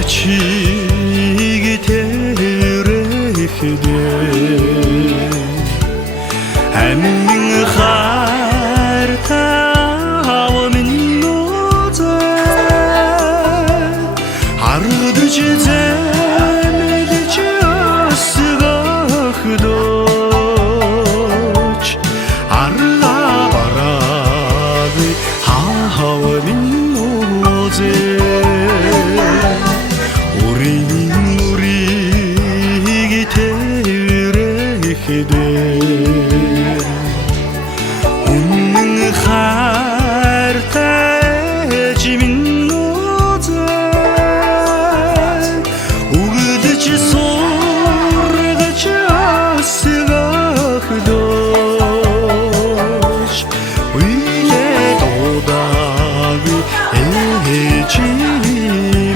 ачиги терехде амин харта авамин нозе арыды жеземеличи асыгахдоч арла барады авамин нозе 우리기 테레히데 웃는 하르타에 지민 노제 우그드치 소르가치 아스가흐도시 위에 도다비 에지메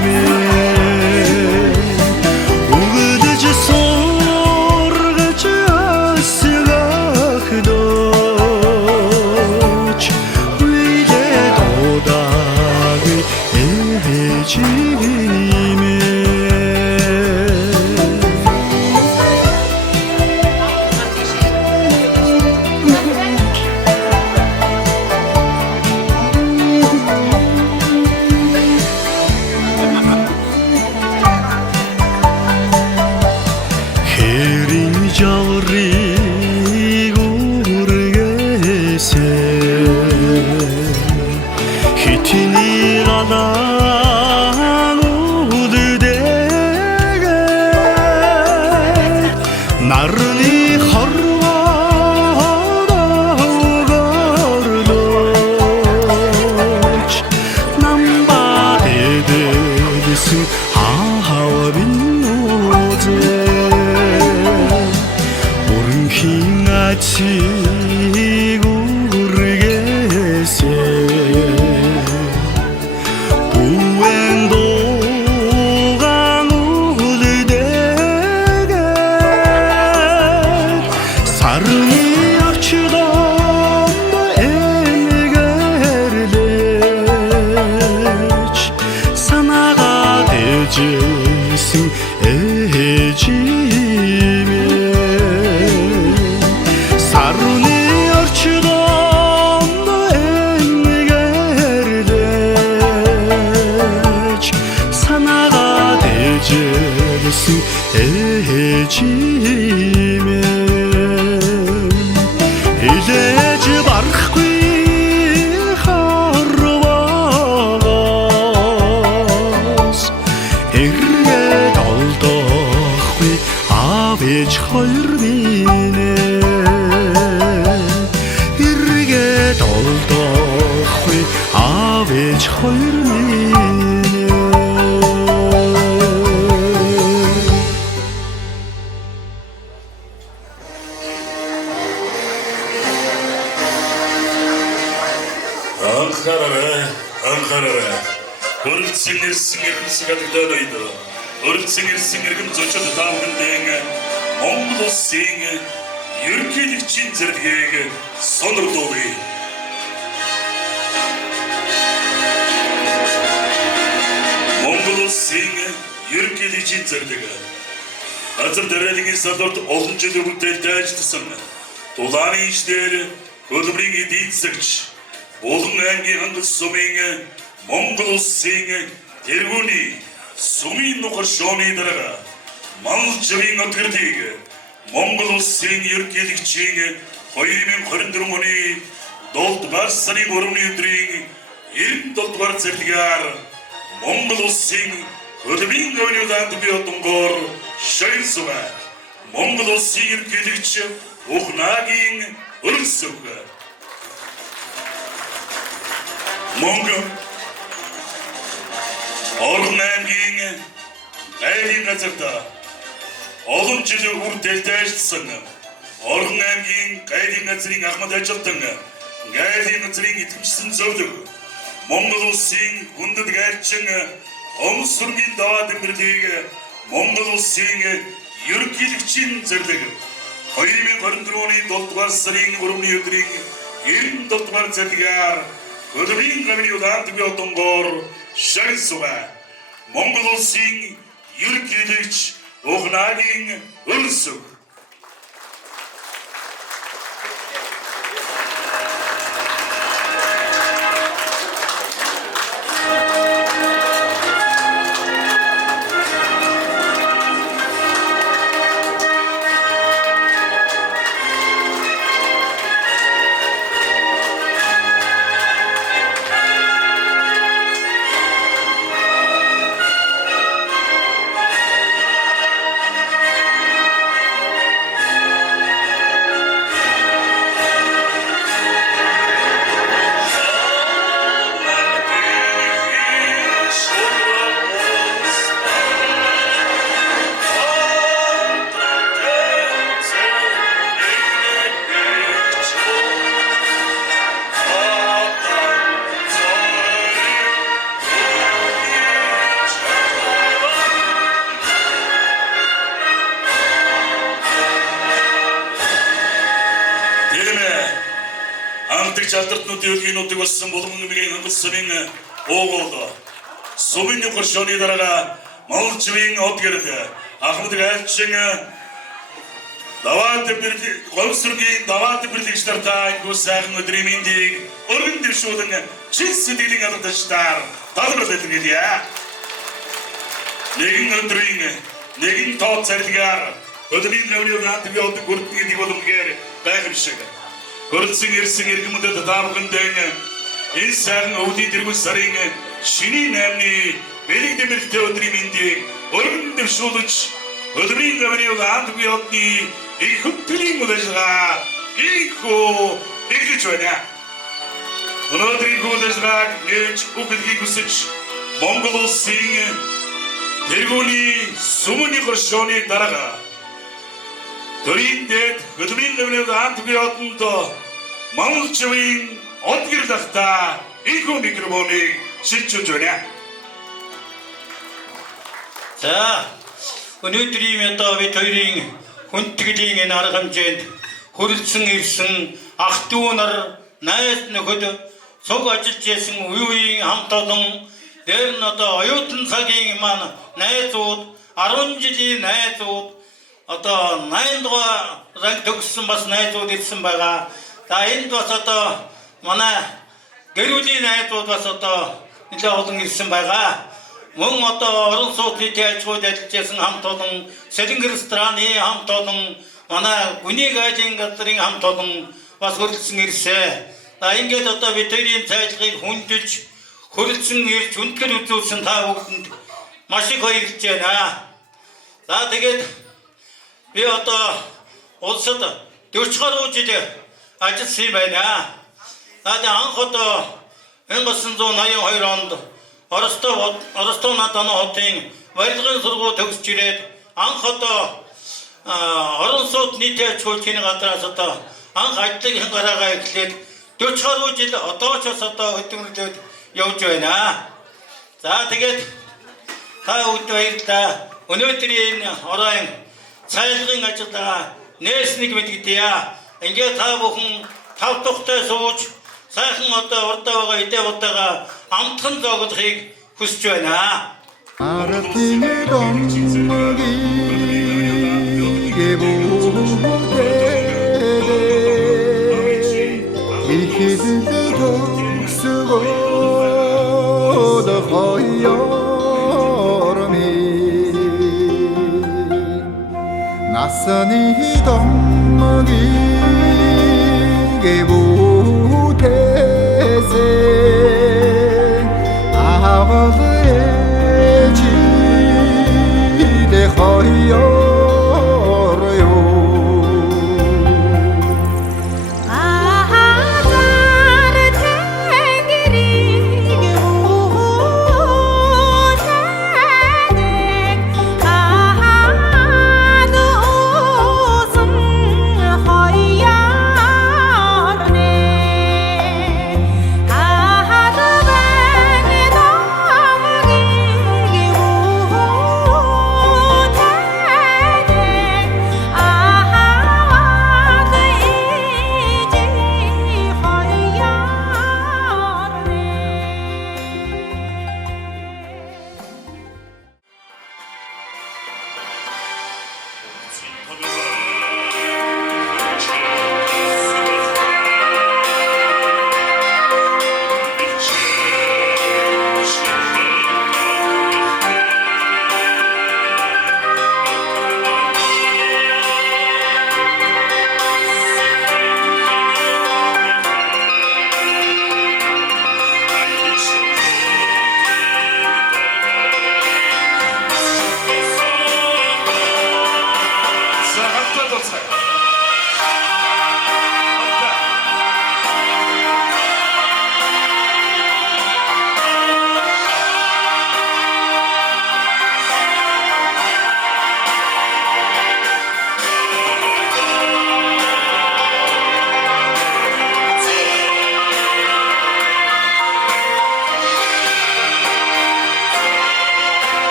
히티니 가당 우드데게 나르니 хорвада угардоч намба дедесин ахавабин нозе 오른힘같이 구르게세 부행도가 우드되게 사르니 악취도 에메게르데치 사나가 되지승 에지메 사르니 악취도 에메게르데치 사나가 되지승 에지메 이제지 바르기 하르바가스 에르게 달다휘 아베치 헐미네 에르게 달다휘 아베치 헐미네 Анкарара, өртсеңер сіңерім сігадыдан ойды, өртсеңер сіңерім зөчіді дауғын дейіңі, Моңғол сейіңі, еркелік чинзірдігегі соныр долы. Моңғол сейіңі, еркелік чинзірдігі. Азыр дәрәліңі садорды олынчы дүгілдер дәждісіңі, толаны іштері, көдімріңі дейінсікч. Олың әнге аңғыз сомейңі, Моңғол сейіңі, тергуні, сумин нұқыр шонейдіраға, мал жывин отырдегі, Моңғол сейіңі еркелік чейіңі, қойымен қырындырың оны, долды бар саның орымны өндірейіңі, ерім долды бар зәрдігар, Моңғол сейіңі, көдімін көйнеудан түбе отын қор, шайын сұға, Моңғол сейіңі еркелікші, оқына кейін ұрсуға. Моңғол Орғын әмгейіңі әйдің ғазырда Олым жүді ұртелді әждісіңі Орғын әмгейің әйдің ғазырың ақмад әжілдіңі әйдің ғазырың етімшісін зөрдігі Моңғол сейің ұндыдық әртшіңі Оң сүрген давадың бірдегі Моңғол сейіңі еркелікчін зірдігі Қойремен қорындыруыны долтуар сырың ұрымны өтірің Ерін долтуар зірдігар Ödümün kamini udan tübü otun gor, şarı suğa. Монгол улсын ерөнхийлөгч Ухнагийн өрсөг. Анхдагч алдартнуудын үлгийнүүдийг болсон булган нэмгийн хангас сумын уугуул сумын горшооны дарааga малчвийн одгэрд Ахмад айлчин даваад голсргийн даваад бирлэгч нартай гоо сайхан өдрийн мэндийг өргөн дэвшүүлэн чин сэтгэлийн алгадчдаар талбарлаж өгье. Нэгэн өдрийн нэгэн тоо царилгаар өдрийн нөвний наадмын одг бүрдгийг боломгээр байгамшиг. Хөрөлсөн ирсэн иргэмдэд таавган दैन энэ сайхан өвлийн дэргүүл сарын шиний 8-ны бэлэг дэмэлтэй өдрийн мэндийг өргөн дэвшүүлж өдрийн нөвний наадмын одны их хөтлийн үлэжлага ийхүү эхлэж байна. Өнөөдрийн хүлээжлэгааг нээж үгэлгийг хүсэж Монгол улсын тэргүүний сүмний горшооны дарааga төрийн дэд хөдөлмөрийн нэмрийн наадмын одонд малчвийн одгирлахта ийхүү микрофоныг шилжүүлж байна. За өнөөдрийн одоо бид хоёрын хүндэтгэлийн энэ арга хэмжээнд хүрэлцэн ирсэн ах дүү нар найз нөхөд цуг ажиллаж байсан үеийн хамт олон дээр нь одоо оюутан цагийн маань найзууд 10 жилийн найзууд одоо 8 дугаар ранг төгссөн бас найзууд ирсэн байгаа. За энд бас одоо манай гэрүүлийн найзууд бас одоо нэлээд олон ирсэн байгаа. Мөн одоо орон сууцны ажлууд ажиллаж байсан хамт олон Сэлэнг рестораны хамт олон манай Гүнийг айлын газрын хамт олон бас хүрэлцэн ирсэн. За ингээд одоо бид тэрийн цайлгыг хүндэлж хүрэлцэн ирж хүндэтгэл үзүүлсэн та бүхэнд маш их баярлж байна. За тэгээд би одоо улсад 40 гаруй жил ажилласан юм байна. Тэгээд анх одоо 1982 онд Оростов Натаны хотын барилгын сургууль төгсөж ирээд анх одоо орон сууц нийтийн аж ахуйн газраас одоо анх ажлын гараагаа эхлээд 40 гаруй жил одоо ч бас одоо хөдөлмөрлөд явж байна. За тэгээд та бүхэнд баярлалаа. Өнөөдрийн энэ оройн цайлгын ажиллагаа нээснийг мэдгдээ. Ингээд та бүхэн тав тухтай сууж сайхан одоо урдаа байгаа эдээ удаага амтхан зоогдохыг хүсэж байна. Ардын домгийн гээбүүтэй ихэдэн төгсгөөд хоёрми насны домгийн гээбүүтэйсэн авалэжидэ хоёрё Hãy subscribe cho kênh Ghiền Mì Gõ để không bỏ lỡ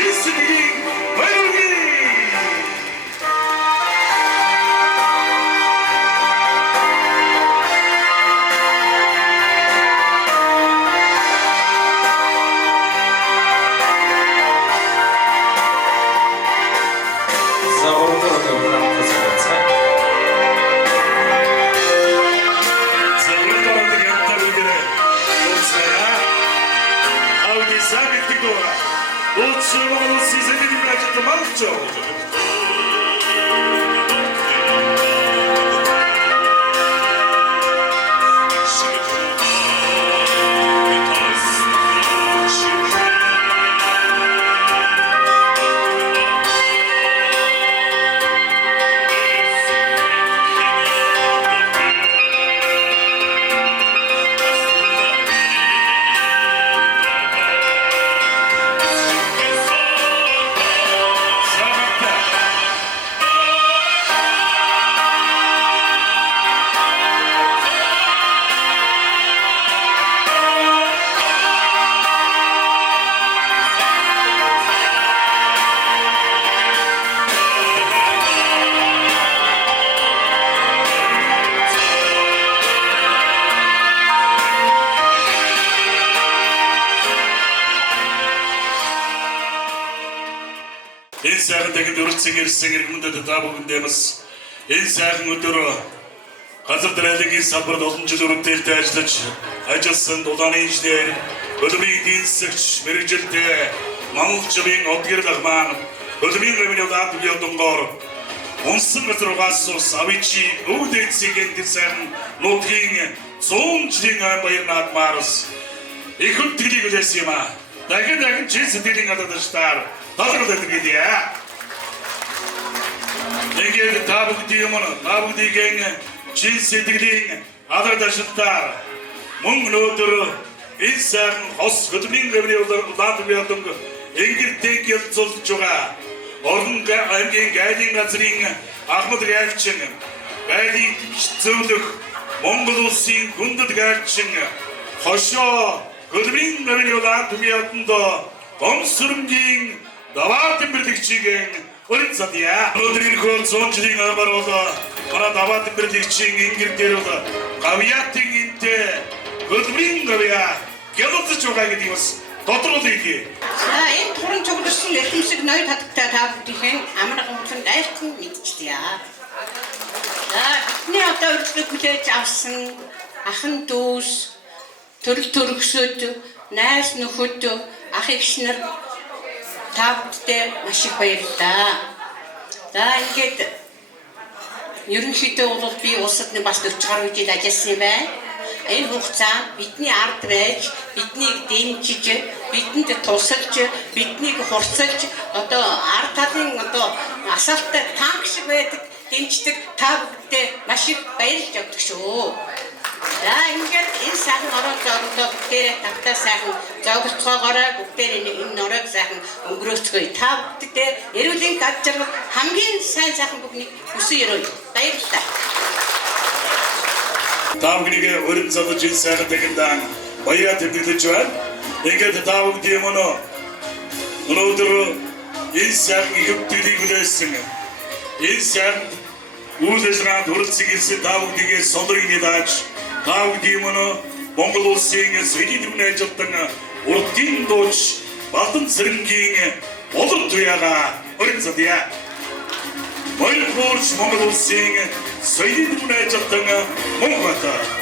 진수들이 바이올린 Uçuğunu size bir birazcık mantıcı olacak. Энэ сайхан дахин дөрөвцөн ирсэн иргэндэд та бүхэндээс энэ сайхан өдөр газар дарааллын салбарт олон жил үргэлжлэлтэй ажилласан дулааны инженер, хөдөлмөрийн эдийн засагч, мэргэжилтэй Монголчуудын одгэр дахман хөдөлмөрийн гавьны улаан түлхий донгоор онцсон газар угаас ус авичи өвдөцгийн тэр сайхан нутгийн 100 жилийн айн баяр наадмаарс их хөдөлгөөнийг үлээсэн юм а. Дахин чин сэтгэлийн гадаадчдаар талархал өгдөг. Ингээд та бүгдийн чин сэтгэлийн гадаадчдаар мөн өнөөдөр энэ сайхан хос хөдөлмөрийн гавьны улаан түлхий донгоор ингэртэй гэлцүүлж байгаа Орон аймгийн гайлын газрын Ахмад гайлчин, гайлын зөвлөх Монгол улсын хүндэт гайлчин, хошоо хөдөлмөрийн гавьны улаан түлхий донгоор гомсөрмгийн даваа тэмдэглэгчийн өрн садья. Өнөөдрийн хөл 100 жилийн аргаар бол манай даваа тэмдэглэгчийн ингэр дээр бол гавьяатын энтэй хөдөлмөрийн гавья гэлцэж байгаа гэдэг бас тодруулъя. За энэ туран цугларсан эрдэмсэг ноёд хатагтай та бүхэн амар гомдлон дайртан мэдчихлээ. За бидний одоо үргэлжлэх хүлээж авсан ахын дүүс, төрөл төрөсөд, найз нөхөд, ах эгч нар та бүхэндээ маш их баярлалаа. За ингээд ерөнхийдөө бол би улсад бас 40 гаруй жил ажилласан юм байна. Энэ хугацаанд бидний ард байж, биднийг дэмжиж, бидэнд тусалж, биднийг хурцлж, одоо ард талын одоо асаалттай танк шиг байдаг дэмждэг та бүхэндээ маш их баярлж өгдөг шүү. За ингээд энэ сайхан орон зоогдоо бүгдээрээ тавтаа сайхан зоогцоогоорой, бүгдээрээ энэ нурыг сайхан өнгөрөөцгөөе. Та бүхэндээ эрүүлийн гаджиргал хамгийн сайн сайхан бүхнийг хүсэн өрөөе. Баярлалаа. Та бүхнийг өрн зовж энэ сайхан дахиндан баяр тэмдэглэж байна. Ингээд та бүхэн өнөөдөр энэ сайхан ихэвчлийг үлээсэн. Энэ сайхан үйл ажиллагаанд хүрэлцэн ирсэн та бүхнийг сонирхны дааж та бүхэн Монгол улсын соёлын төвний ажилтан урдын дууч Бадан цэрэнгийн болор туяага өрн задья. Баяргуурч Монгол улсын соёлын төвний ажилтан Монголта.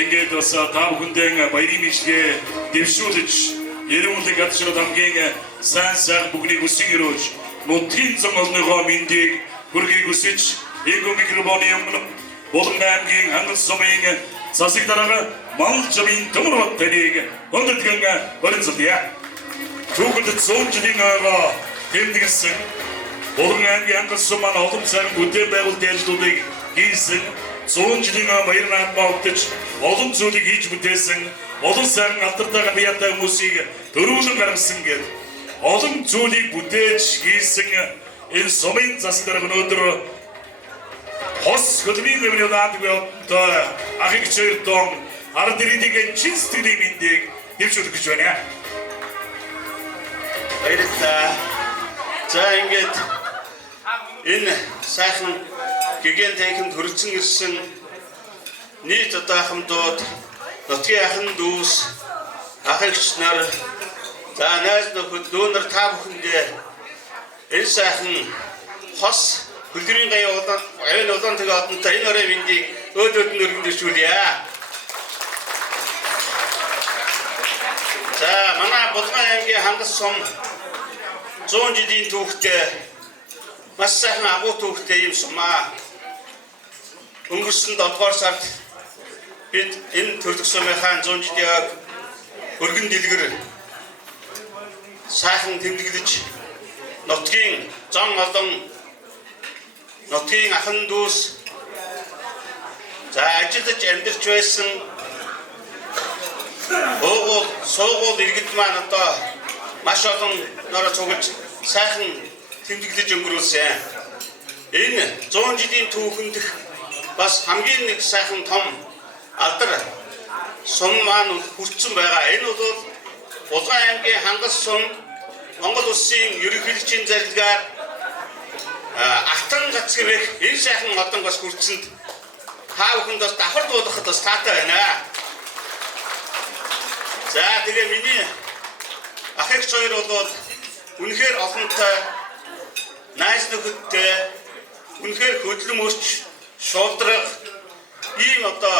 ингээд бас та бүхэндээ баярын мэдлэгээ дэвшүүлж ерөнхийдөө гадшруу дамгийн сайн сайхан бүгнийг өсгөн өрөөж нутгийн зам олныхоо мэндийг хүргэе хүсэж эго микрофоны өмнө Булан аймгийн Хангас сумын засаг дарга мал жамын төмөр батныг өндөдгөн баримтсалъя. Түүхэнд 100 жилийн ойгоо тэмдэглэсэн Булан аймгийн Хангас сум маань олон цагаан бүтээн байгуулалтын ажлуудыг хийсэн 100 жилийн баяр наадмаа өгдөж олон зүйлийг хийж бүтээсэн олон сайхан алдартай биятай хүмүүсийг төрүүлэн гаргасан гэдэг олон зүйлийг бүтээж хийсэн энэ сумын засаг дарга өнөөдөр хос хөдөлмөрийн өвний удаандаг ахыг чирдон ард ирээдүйн чин сэтгэлийн мэндийг нэвшүүлэх гэж байна. Баярлалаа. За ингээд энэ сайхан гэгэн танхимд хүрсэн ирсэн нийт одоо хамтууд нутгийн ахын дүүс ах эгч нар за найз нөхөд дүүнер та бүхэндээ энэ сайхан хос Хүлгэрийн аюун улаан тэгээ одонтой энэ орой мэндийг өөдөөд нь өргөндөжүүлье. За манай Булган аймгийн Хангас сум 100 жилийн түүхтэй маш сайхан агуу түүхтэй юм сумаа. Өнгөрсөн 7 дугаар сард бид энэ төрлөх сумынхаа 100 жилийн өргөн дэлгэр сайхан тэмдэглэж нутгийн зан олон нутгийн ахын дүүс за ажиллаж амьдарч байсан уугуул суугуул иргэд маань одоо маш олон нороо цуглаж сайхан тэмдэглэж өнгөрүүлсэн. Энэ 100 жилийн түүхэнд бас хамгийн нэг сайхан том алдар сум маань хүрсэн байгаа. Энэ бол Булган аймгийн Хангас сум Монгол улсын ерөнхийлөгчийн зарилгаар Алтан гацгэрэх энэ сайхан одон бас хүрсэнд та бүхэнд бас давхар дуулгахад бас таатай байна. За тэгээ миний ах эгч хоёр бол үнэхээр олонтой найз нөхөдтэй үнэхээр хөдлөм өрч шуулдраг ийм одоо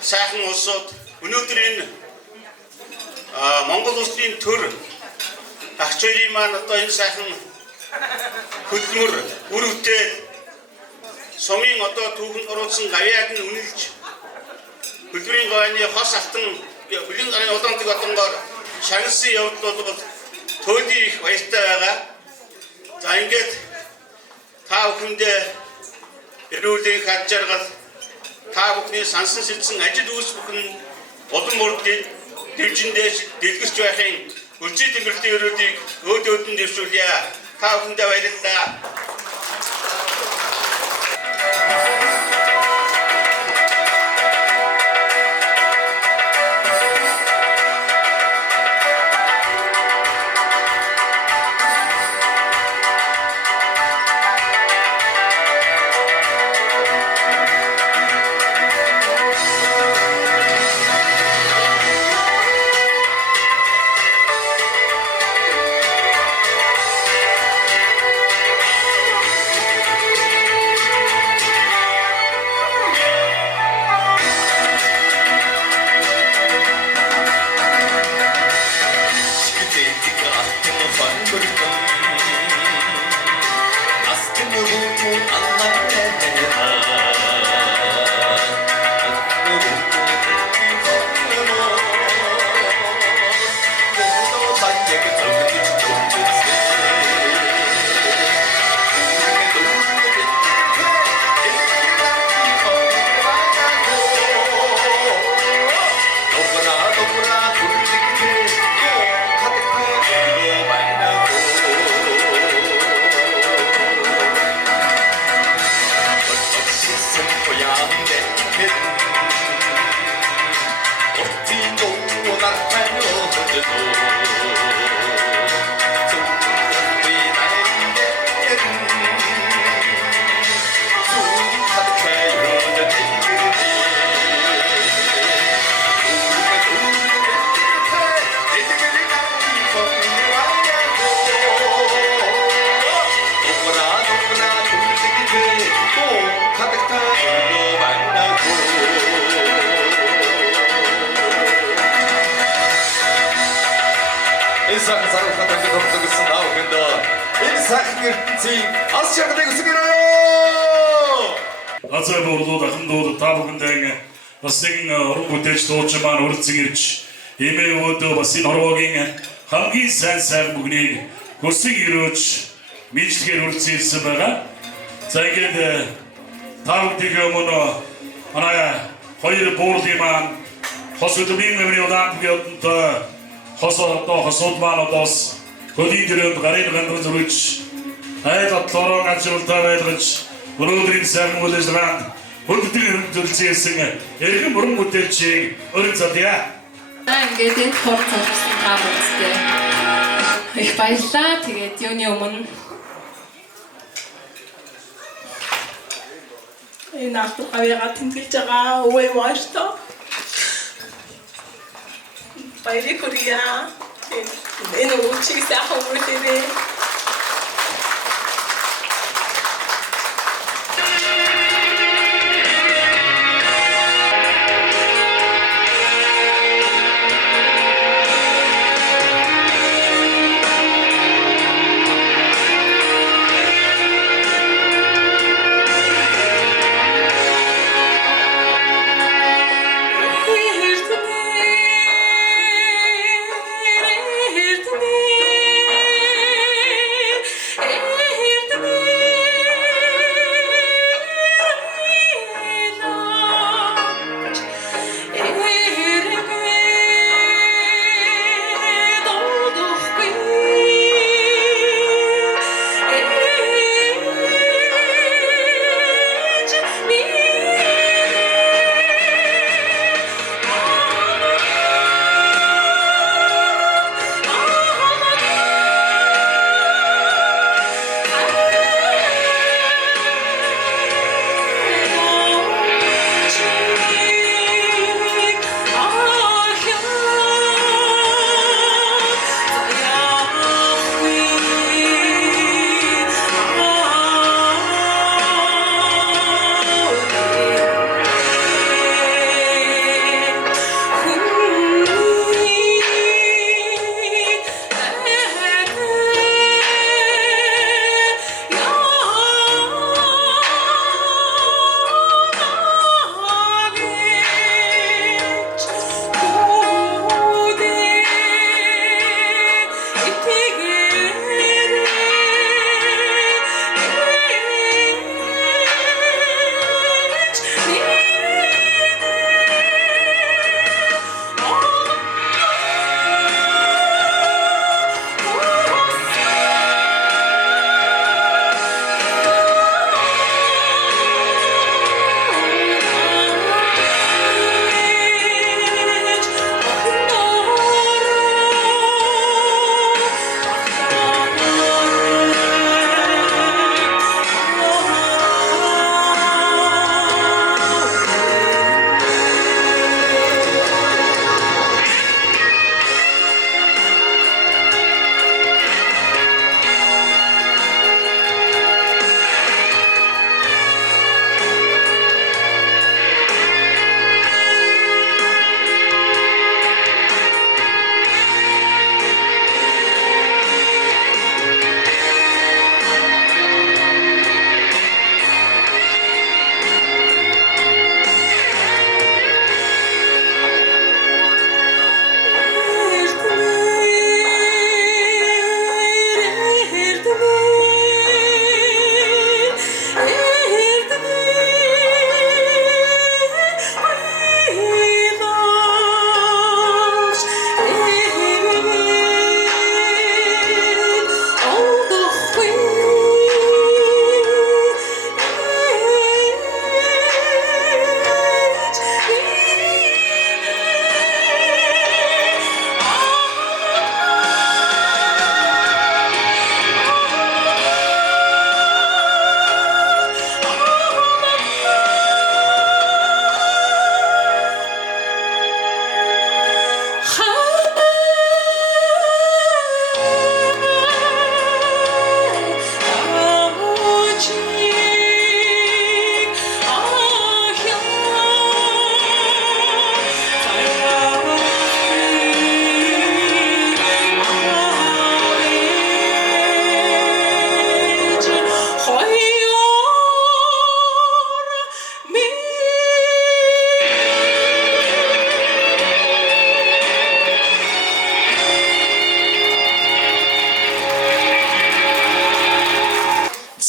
сайхан улсууд өнөөдөр энэ Монгол улсын төр агч хоёрын маань одоо энэ сайхан хөдөлмөр өрөвтэй сумын одоо түүхэнд оруулсан гавьяаг нь үнэлж хөдөлмөрийн гавьяаны хос алтан бүлээн гарын удаантыг одонгоор шагналсан явдал бол төдий их баяртай байгаа. За ингээд та бүхэндээ эрүүлэн хад жаргал та бүхний сансан сэлсэн ажил үйлс бүхэн улам урд дэвжиндээ дэлгэрч байхын үлзий тэмдэглэлийн өрөөлийг өөдөөд нь дэвшүүлье. Та бүхэндээ баярлалаа. Энэ сайхан сарвахад ингээд хөрдөгсөн аав хөндөө. Энэ сайхан ертөнцийн ас жаргалыг үсгэрээ. Азаа борлууд ахындууд та бүхэндээ бас нэгэн уран бүтээлч дуучин маань хүрэлцэн ирж эмээ өөдөө бас энэ хорвоогийн хамгийн сайн бүгнийг хөсөг өрөөж мэдлэгээр хүрэлцэн ирсэн байгаа. За ингээд та бүхэндээ өмнө манай хоёр буурлын маань хос өдрийн өмнө удаан биотод хосууд маань одоос хөлийн дөрөнд гарын гандсан зүрж айд отлороо ажуултаа байлгаж өнөөдрийн сайн үйлчлэгэнд хүндэтгэн зөвлөсөн эрхэм уран бүтээлчийг өрн задъя. Ингээд энэ тор цогцсон та бүхэндээ их баярлалаа. Тэгээд юуны өмнө энэ ахтар хавьяга тэмдэглэж байгаа өвөө мааштай баярыг хүргье. Энэ үчиг сайхан үрдээ.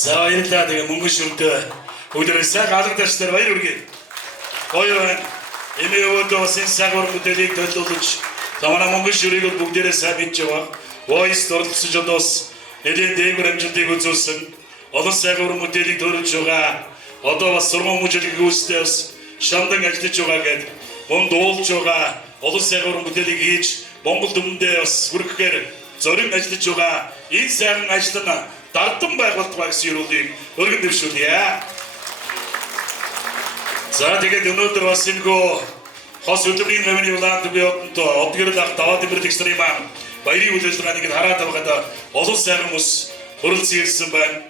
За баярлалаа. Тэгээ мөнгө шүрдээ бүгдээрээ сайхан алгадаач нар баяр хүргэе. Гоё байна. Энэ өдөө бас энэ сайхан бүтээлийг төлөвлөж за манай мөнгө шүрийг бүгдээрээ сайн бич яваа. Voice дурлалсан жодоос нэлийн дээгүүр амжилтыг үзүүлсэн. Олон сайхан бүтээлийг төрүүлж байгаа. Одоо бас сургууль мужиглыг үүсдээ бас шамдан ажиллаж байгаа гэдэг. Мөн дуулж байгаа. Олон сайхан бүтээлийг хийж Монгол түмэндээ бас хүрэхээр зориг ажиллаж байгаа. Энэ сайхан ажил нь дардан байгуултгай гэсэн юруудыг өргөн дэвшүүлье. За тэгээд өнөөдөр бас энэгүй хос хөдөлмөрийн хэмжээний улаан төбөнд одгэрэл ах даваад имэрлэгч нарын маань баярын үйл ажиллагааг хараад байгаад олон сайхан хүмүүс хөрөлцөн ирсэн байна.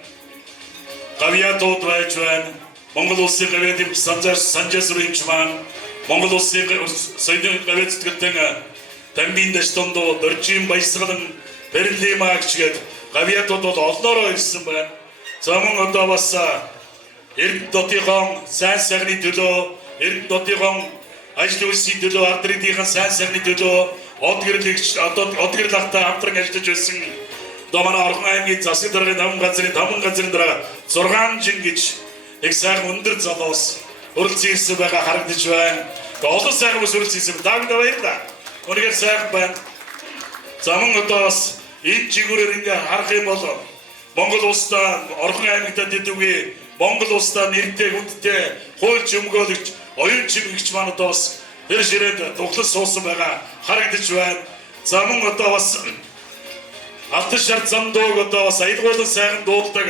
Гавьяатууд байж байна. Монгол улсын гавьяат эм санжаас үрэмч маань Монгол улсын соёлын гавьяат зүтгэлтэн Тамбин дэштондо дөржин баясгалан Берлимагч гээд гавьяатууд бол олноороо ирсэн байна. За мөн одоо бас Эрдэнэ дотныхон сайн сайхны төлөө Эрдэнэ дотныхон ажил үйлсийн төлөө ард иргэдийн сайн сайхны төлөө од гэрэл ахтай хамтран ажиллаж байсан. Одоо манай Орхон аймгийн засгийн даргын 5 газрын дараа 6 жин гэж их сайхан өндөр залуус хөрөлцөн ирсэн байгаа харагдаж байна. Олон сайхан хүмүүс хөрөлцөн ирсэн. Дагд баярлалаа. Өнөөдөр сайхан байна. За мөн одоо бас энэ жигүүрээр ингээ харах юм бол Монгол улстай Орхон аймагтад дэдвгүй Монгол улстай нэртэй хүндтэй хуульч өмгөөлөгч оюун чимэгч маань одоо бас тэр ширээд дуглаж суусан байгаа харагдаж байна. За мөн одоо бас алтан шар зам дууг одоо бас аялгуулан сайхан дуулдаг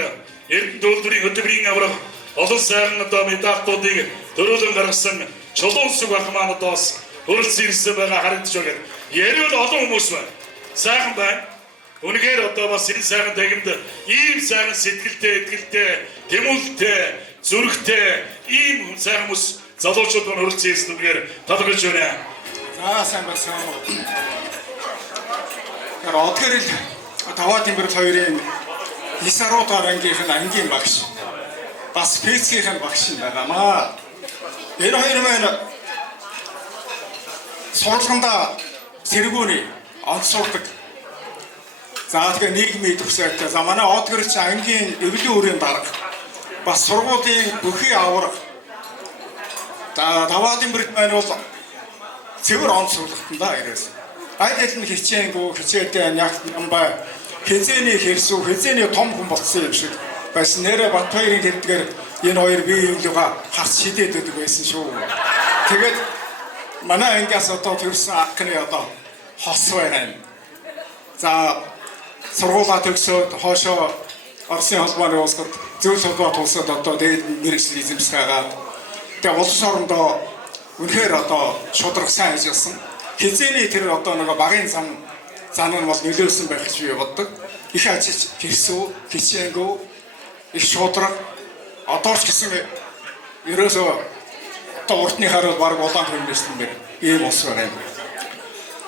Эрдэнэ төлөвлөрийн хөтөлбөрийн аврах олон сайхан одоо медальтуудыг төрүүлэн гаргасан чулуун сүг ах маань одоо бас хөрөлцөн ирсэн байгаа харагдаж байна. Ярил олон хүмүүс байна. Сайхан байна. Үнэхээр одоо бас энэ сайхан тагимд ийм сайхан сэтгэлтэй, итгэлтэй, тэмүүлэлтэй, зүрхтэй ийм сайхан хүмүүс залуучууд маань хөрөлцөн ирсэн үгээр талархаж байна. За сайн байна. Одгэрэл даваа тэмбэрэл хоёрын 9 дугаар ангийнх нь ангийн багш. Бас физикийн багш байгаамаа. Энэ хоёр маань сургалтанда сэргүүний онцлогддог. За тэгээ нийгмийн төгсөөтэй. За манай одгэрч ангийн эвлийн үрийн дарга. Бас сургуулийн бүхий авраг. За даваа тэмбэрэл маань бол цэвэр онцлогдтондаа ирээс. Айдэл нь хичээдээ ямбай хизээний хэрсүү хизээний том хүн болсон юм шиг байсан. Нэрэ Бат хоёрын хэлдгээр энэ хоёр бие биенийгээ харц шидээд өгдөг байсан шүү. Тэгээд манай ангиас одоо төрсэн акны одоо хос байна. За сургуулаа төгсөөд хоошоо Оросын холбооны улсад зөв холбоо тулсад одоо дээд мэргэжил эзэмсгээгээд тэгээд улс орондоо үнэхээр одоо шудраг сайн ажилласан. Хизээний тэр одоо нэг багын зан нь бол нөлөөсөн байх гэж би боддог. Их ажиллаж хэрсүү, хичээнгүү, их шудраг одоо ч гэсэн ерөөсөө одоо уртны хараа баг улаан хөрмөсөн бэр ийм ус байна.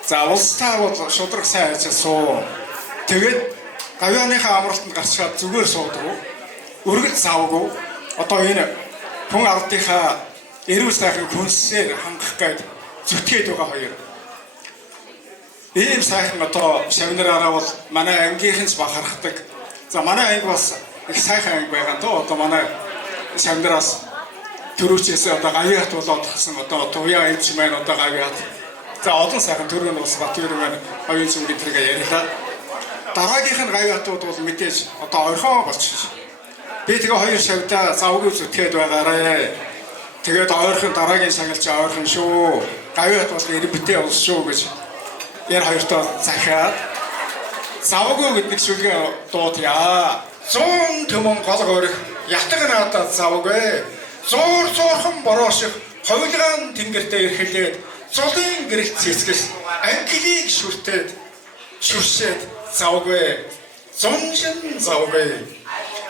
За улстай бол шудраг сайн ажилласан. Тэгээд гавьяаныхаа амралтанд гарчаад зүгээр суудаг. Өргөд завгүй. Одоо энэ хүн ардынхаа эрүүл сайхныг хүнсээр хангах гээд зүтгээд байгаа хоёр. Ийм сайхан одоо шавнараараа бол манай ангийнхан ч бахархдаг. За манай анги бас их сайхан анги байгаа доо. Одоо манай шавнараас төрөөчөөс одоо гавьяат болоод гсэн одоо туяа эмч маань одоо гавьяат. За олон сайхан төрөө нь бас Батбаяр маань оюун цэврийн тэргээ ярилаа. Дараагийнх нь гавьяатууд бол мэдээж одоо ойрхон болчихсон. Би тэгээ хоёр шавьдаа завгүй зүтгээд байгаарэ. Тэгээд ойрхон дараагийн шагналч ойрхон шүү. Гавьяат бол ирбэтээ ус шүү гэж энэ хоёртоо захиад завгүй гэдэг шүлгээ дуудъя. 100 төмөн гол горих ятг надад завгүй. Зуурхан борооших ховлгаан тэнгэртээ ирэхлээр зулын гэрэлт цэцгээс англиг шүртээд шүршээд завгүй. Зуншин завгүй.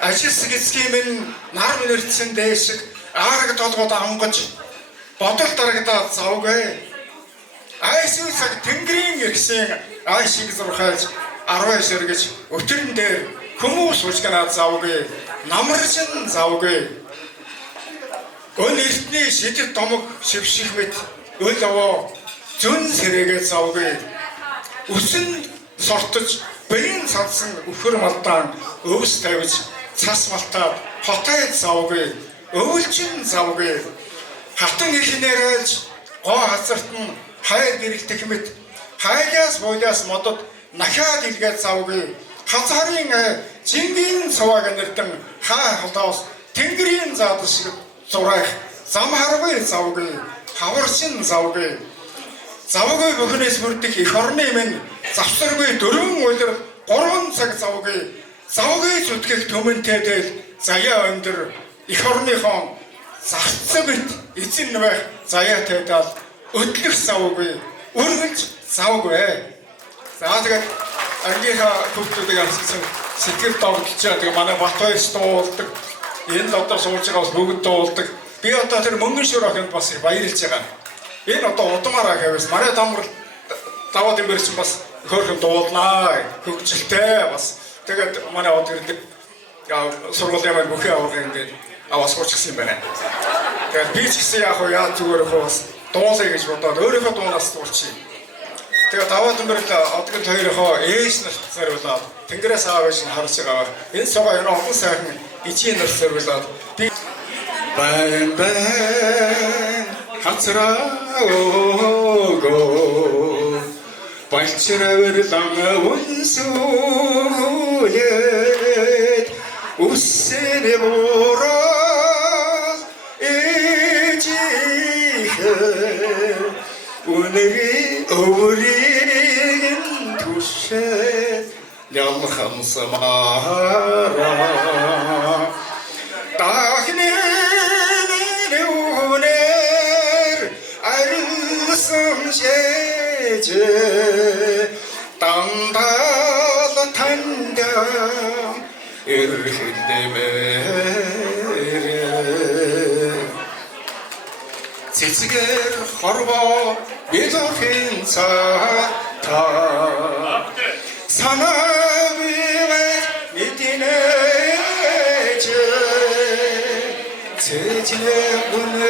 Ажис гэцгийн минь нар минэрсэн дэшиг аараг толгод ангаж бодол дарагдаад завгүй. Айсгүй цаг тэнгэрийн ирсэн айшиг зурхаж 10 ширгэж өтөрн дээр хүмүүс ужганаад завгүй. Намарчин завгүй. Өн эртний шидэт домог шивших мэт өл аваа зүн сэрээгээ завгүй. Үсэн сортож бэрийн цадсан өхөр малдаан өвс тавьж цас малтаад хотод завгүй өвөлчин завгүй хатан ихнэрэлж гоо хацарт нь хайр гэрэлтэх мэт хайлаас бойлоос модод нахаад илгээд завгүй хазарын жингийн цуваг нэрдэн хаа холоос тэнгэрийн заад шиг зурах зам харгүй завгүй хаварчин завгүй завгүй бүхнээс бүрдэх эх орны минь завсаргүй 4 өдөр 3 цаг завгүй зүтгэх төмөнтэйдэл заяа өндөр эх орныхон зарцагт эзэн байх заяатай дал өдлөх завгүй өргөлж завгүй. За тэгээд ангийнхаа хүүхдүүдийг амссан сэтгэл догдолж байгаа. Тэгээ манай Батбаяр дуулдаг. Энд одоо сууж байгаа бас бүгд дуулдаг. Би одоо тэр мөнгөн шүр охинд бас баярлж байгаа. Энэ одоо удмаараа гэвээс манай дамбар даваад имэрч бас хөөрхөн дуулнаа. Хөгжилтэй бас. Тэгээд манай од ирдэг сургуулийн маань бүхий аврагын ингээд аваа суучсан юм байна. Тэгээд би ч гэсэн яг яа зүгээр хөөс дуулъя гэж бодоод өөрийнхөө дуунаас дуулчих. Тэгээд даваад имэрл одгол хоёроо ээж нарт зориулаад тэнгэрээс аавч нь харж байгаа. Энэ суваа энэ олон сайхан ичийн нарт зориулаад би байн хацраа ого балчравэрлан унсуулээд үссэнэ бороо ээжихэ үнэри өврийн түшээ ялхан самара дахнэн үнэр арилсан шээжэ тандал танда эрхэлдэмэр цэцгэр хорвоо бидохин цаата санаавэ мэдинэж цэцнэ үнэ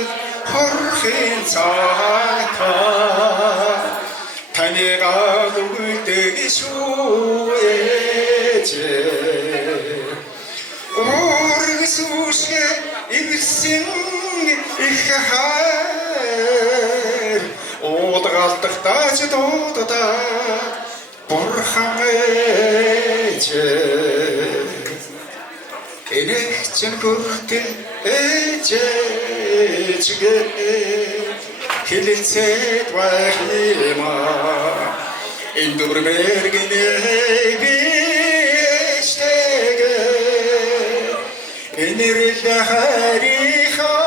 хорхин цаата таньгаа үлдэг шүүэж ургсушгэ игсэн их хайр удгаалдах тааж дуудаа бурхан ээж энэгчин хүртэл ээжгээ хэлэлцээд байх юма энэ дүрмэргэнээ биштэгэ энэрэл харихам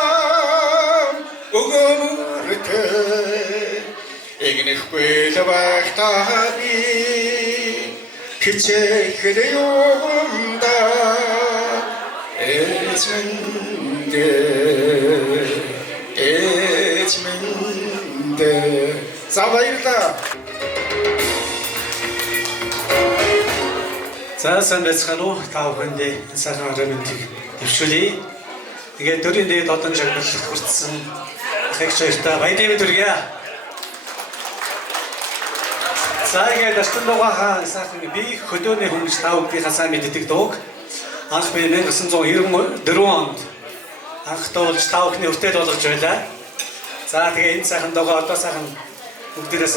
өгөмөртэ игнэхгүй л байх таби хичээх юмда эзмэндэ за баярлалаа. За сайн байцгаана уу та бүхэндээ сайхан өдрийг төвшүүлье. Тэгээд дөрийн дээд одон жагнал хүртсэн ахыгч хоёртаа баяртай төргийа. За ингээд астан дугаахан сайхан би хөдөөний хүмүүс та бүхнийхээ сайн мэддэг дууг анх би 1994 онд анх дуулж та бүхний хүртэл болгож байлаа. За тэгээ энэ сайхан дуугаа одоо сайхан бүгдээрээс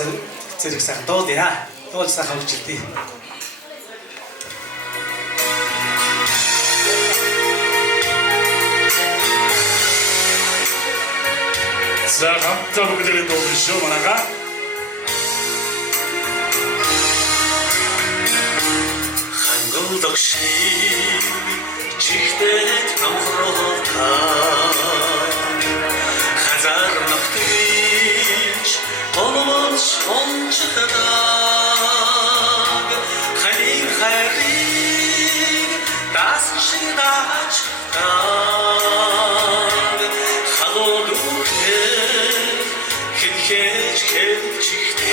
зэрэг сайхан дуулъя. Дуул сайхан хөгжилтий. За хамтдаа бүгдээрээ дуулна шүү манайхаа. Хангалтагши чихтэд хамхролта хазар нохтгич толмоч ончхадаг ханин хайрыг дас шидаач хинхэж хэлчихтэй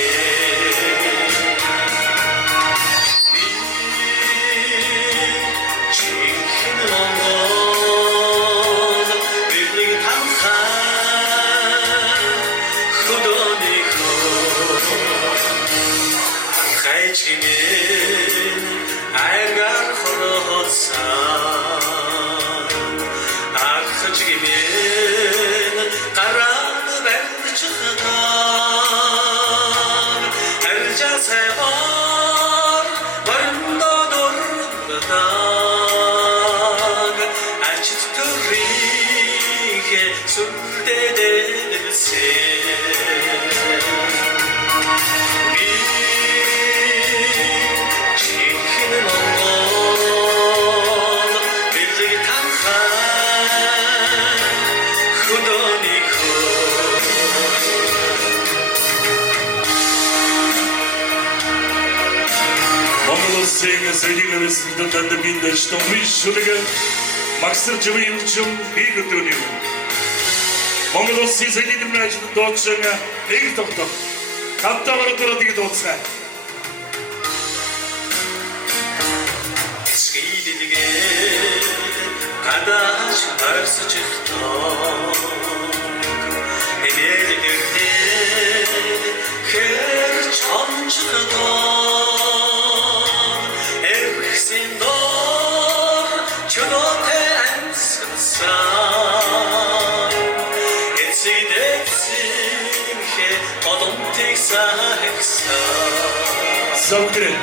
би чихэн монгол бидний танхаа хөдөөний хөө хайчмэн айгаар хорооцаа Монгол улсын соёлын өсөлтөнд танд биндэж томрын шүлэг Максар живым бий өдрөний. Монгол улсын соёлын ажлын дуучин нэг тогтох. Хамтаа өргөдөг дууцгаа. Скидилгээ гадаж харсаж ихтоо. Энэлгэртэй хэр чонждоо. Эрхсэн доо чөлөөтэй амьсгасан. Эцэдэгсэн хэ одомтыг сахсан. Согдрэ.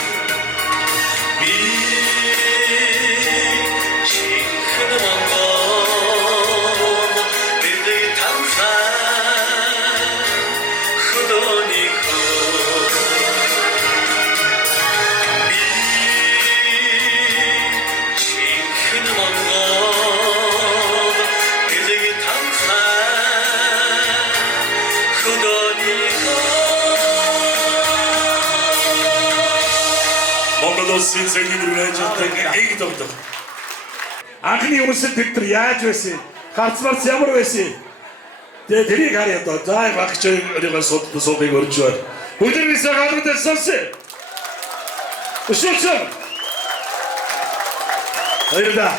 Улсын соёлын ажлын нэг тогтох. Анхны үсэг Виктор яаж байсан? Харцмарц ямар байсан? Тэгээд тэрийг харъя одоо. За багч өөрийгөө суудыг өрж байна. Бүдэрнийсээ гадуур сонсон. Өшөөсөн. Хоёрда.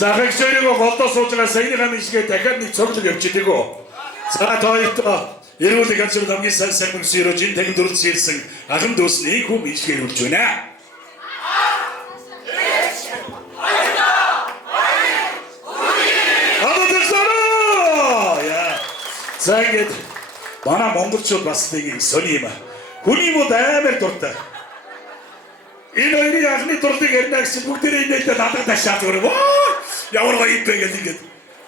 За багч өөрийгөө голдоо суужгаа саяныхаа мишгээ дахиад нэг цоглог явчихдаг уу? За тоёртой эрүүл ганцхан хамгийн сайн мөсөөрөж энэ тагин дөрөлдсөн ирсэн ахын дүүс нэг хүн мишгээр үрж байна. За ингэж манай монголчууд бас нэг сони юм. Хүний мод амар дуртай. Энэ хоёрын анхны дурлыг ярина гэсэн бүгдээрээ инээдээ надад ташаад өрөө. Ямар гоё юм бэ гэдэг.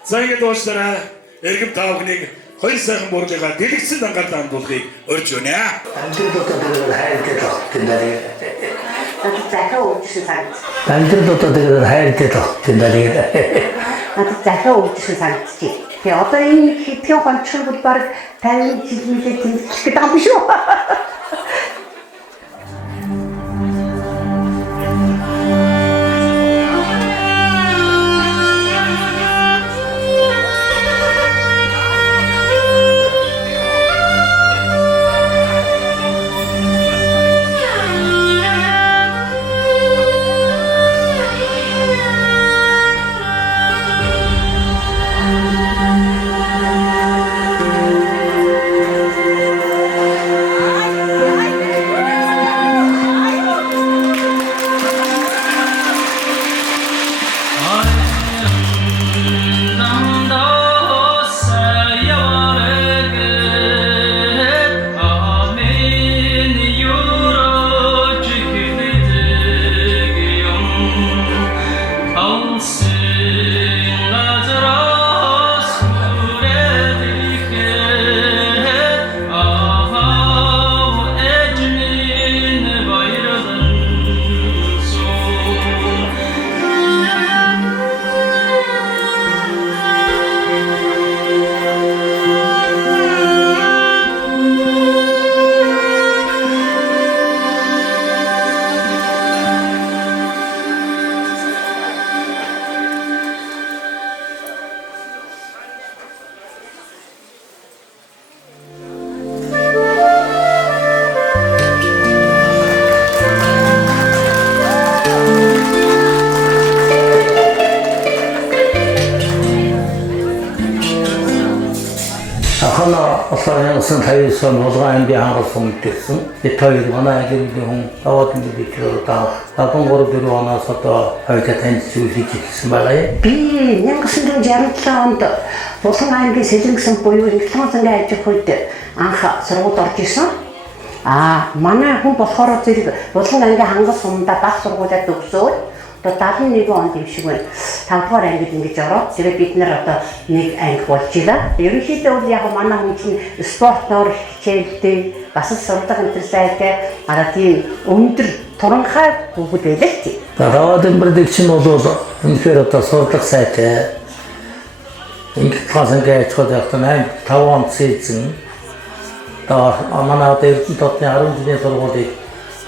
За ингэж уушлаараа эргэм таавхныг хоёр сайхан бурлыгаа дэлгэцэн ангаалаа хандуулахыг өрж байна. Амтрын дотор хайртай тогтнорыг. Надад захиа өвчсөн санагд. Амтрын дотор хайртай тогтнорыг. Надад захиа өвчсөн санагдчих. Тэгээ одоо энэ хэдхэн хонцсон бол баг 50 жилийн тэмцэх гэдэг юм шүү. Олон тавьсан болгоом би хангасан гэсэн. Бид хоёр манай гэрийн хүн аваад нэг л даа. Апон гор дөрөв оноос одоо хоёулаа танилцуулж ирсэн байгаа. Би 1967 онд Булган аймгийн Сэлэнгсэн буюу Инглон зангийн аж ахуйд анх сургуульд орж исэн. Манай хүн болохоор зэрэг Булган аймгийн хангас сумдаа баг сургуулиуд төгсөөд одоо 71 онд юм шиг байна. 5 дугаар ангид ингэж ороод зэрэг бид нар одоо нэг анги болж байна. Ерөнхийдөө бол яг манай хүн чинь спортоор хичээлтэй бас сурдаг интерсайтай тийм өндөр туранхай хүүхэд байлаа ч. Даваад өмөрдөг чинь бол үнэхээр одоо сурдаг сайтай. Ингээд хасан гэж хадагтан 5 он цэцэн. Манай одоо Эрдэнэ дотны 10 жилийн сургуулийг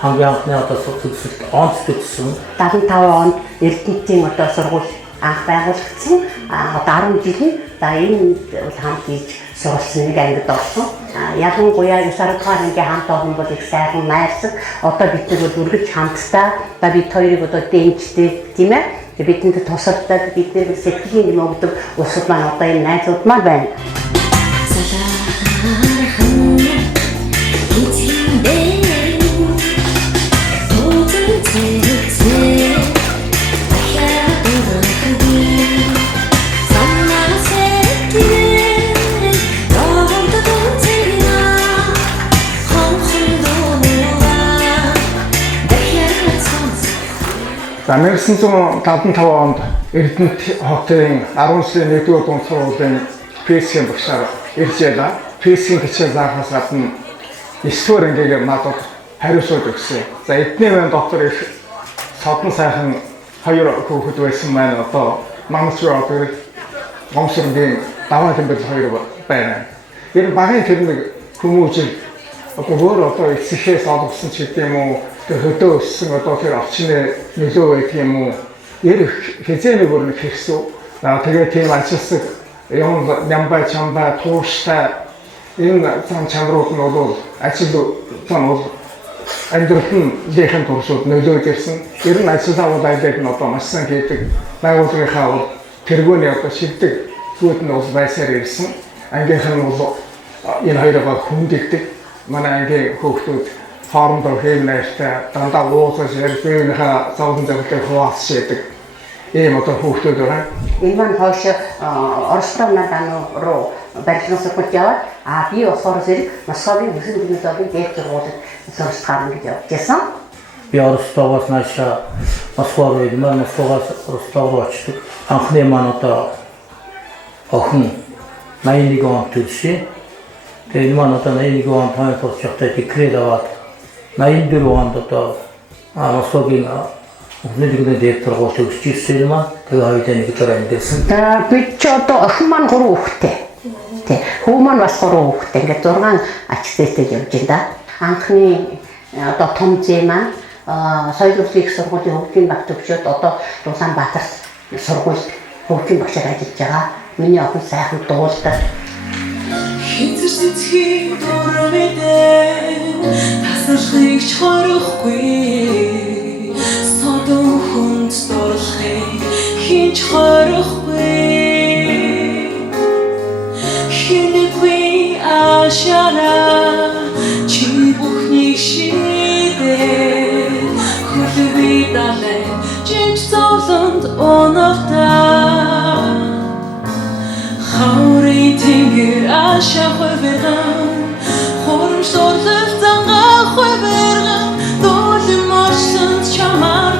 хамгийн анхны одоо төгсөлт онц төгссөн. 75 онд Эрдэнэтийн одоо сургууль анх байгуулагдсан. Одоо 10 жил нь за энэ хамт хийж сурсан нэг ангид орсон. Ялангуяа 9 дугаар ангийн хамт олон бол их сайхан найрсан. Одоо бид нэг үргэлж хамтдаа одоо бид хоёрыг одоо дэмждэг тийм ээ. Бидэнд тусалдаг, бидний сэтгэлийн юм өгдөг улсууд маань одоо энэ найзууд маань байна. За 1975 онд Эрдэнэт хотын 10 сарын 1-р дунд сургуулийн физикийн багшаар ирж байла. Физикийн хичээл заахаас гадна 9-р ангийг надад хариуцуулж өгсөн. За эдний маань доктор их содон сайхан 2 хүүхэд байсан маань одоо Манчестер хотын гомсрын даваа тэмдэглэл 2 байна. Энэ багын тэрнийг хүмүүжил одоо эцсийнхээс олгосон ч гэдэм үү хөдөө өссөн одоо тэр орчны нөлөө байдаг юм уу? Ирэх хязгаарыг өрнөх хэрэгсүү. Тэгээд тийм ажиглах юм нямбай чамбай тууштай энэ зам чанарууд нь бол ажил зам бол амьдралд нь дэхэн туршууд нөлөөж ирсэн. Ер нь ажиллаа бол айлыг нь одоо маш сайн хийдэг. Байгууллагынхаа бол тэргүүний одоо шилдэг зүуд нь бол байсаар ирсэн. Ангийнхан нь бол энэ хоёроо хүндэгдэг. Манай ангийн хүүхдүүд хоорондоо хэм найртай дандаа уулзаж ярилцлагынхаа зовлон зовлонтой хуваалцж яадаг. Ийм одоо хүүхдүүд байна. Энэ маань хойш Оростой руу барилгын сургуульд яваад би болохоор зэрэг Москвын өсөн гимназиумын дээд сургуульд сурч гарна гэж явж байсан. Би Оростогоос наашаа Москва руу ирмээр Москвагаас Ростов руу очдог. Анхны маань одоо охин 81 онд төрсөн. Тэгээд маань одоо 81 онд хойд сурчтай декрет аваад 84 онд одоо Москвагийн Өнөөдрийн дээд сургууль төгсөж ирсэн юм аа. Тэгээ хоёулаа нэг дөрөв амьдсан. Бид ч одоо охин маань 3 хүүхэдтэй. Тэ. Хүү маань бас 3 хүүхэдтэй. Ингээд 6 ач зээтэй явж байна да. Анхны одоо том зээ маань соёл урлагийн сургуулийн хөгжлийн баг төгсөөд одоо Улаанбаатарт сургуульд хөгжлийн багшаар ажиллаж байгаа. Миний охин сайхан дуулдаг. Хинцэрсэцхийн дурмэдэн тасархыг ч хорхгүй. Хүнд дурхыг хинч хорхгүй. Хинэггүй ашаараа чи бүхнийг шийдээ. Хүлэвий далай жинч зовлонд оногдаа. Хаурын тэнгэр ашаа хувирган хуримш дурлал зангаа хувирган дуулим орсонд чамаар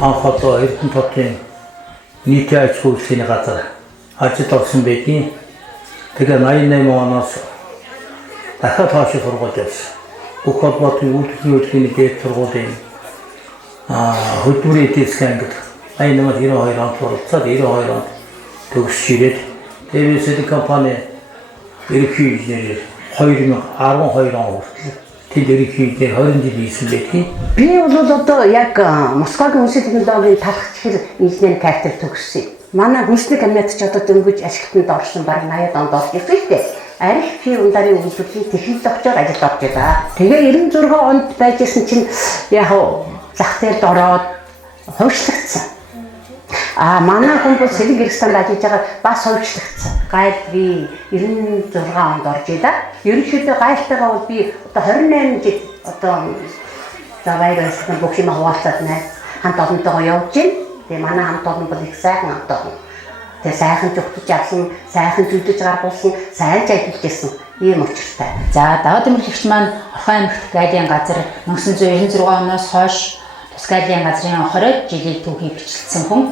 анх одоо Эрдэнэт хотын нийтийн аж ахуйн хөтөлбөрийн газар ажилд орсон байдгийн. Тэгээ 88 оноос дахиад хойш сургууль явсан. Бүх холбоотой үйлчлэлийн дээд сургуулийн хөтөлбөрийн эдийн ангид 88-ад 92 онд суралцаад 92 онд төгсөж ирээд ТВ-ийн компани ерөнхий инженер 2012 он хүртэл тэд ерөнхий инженер 20 жил хийсэн байдгийн. Би бол одоо яг Москвагийн үндэсний технологийн талхагчхэр инженерийн кафедр төгссөн. Манай хүнсний кабинет ч одоо дөнгөж ашиглалтанд орсон баг 80-ад онд орж ирсэн шүү дээ. Арих фирм ударын үйлдвэрлэлийн технологичоор ажилд орж байлаа. Тэгээ 96 онд байжсэн чинь яг зах зээлд ороод хувьчлагдсан. Манай хүн бол Сэлэг Кыргызстанд ажиллаж байгаа бас хувьчлагдсан. Гайлд би 96 онд орж ийлаа. Ерөнхийдөө гайлтайгаа бол би одоо 28 жил одоо за баяр баясгалан бүх юм хуваалцаад найз хамт олонтойгоо явж байна. Тэгээ манай хамт олон бол их сайхан хамт олон. Тэгээ сайхан зүгтж авсан, сайхан зүдэж гаргуулсан, сайн ч ажиллаж ирсэн ийм учиртай. За даваа тэмдэглэгч маань Орхон аймагт гайлын газар 1996 оноос хойш тус гайлын газрын 20 жилийн түүхийг бичлсэн хүн.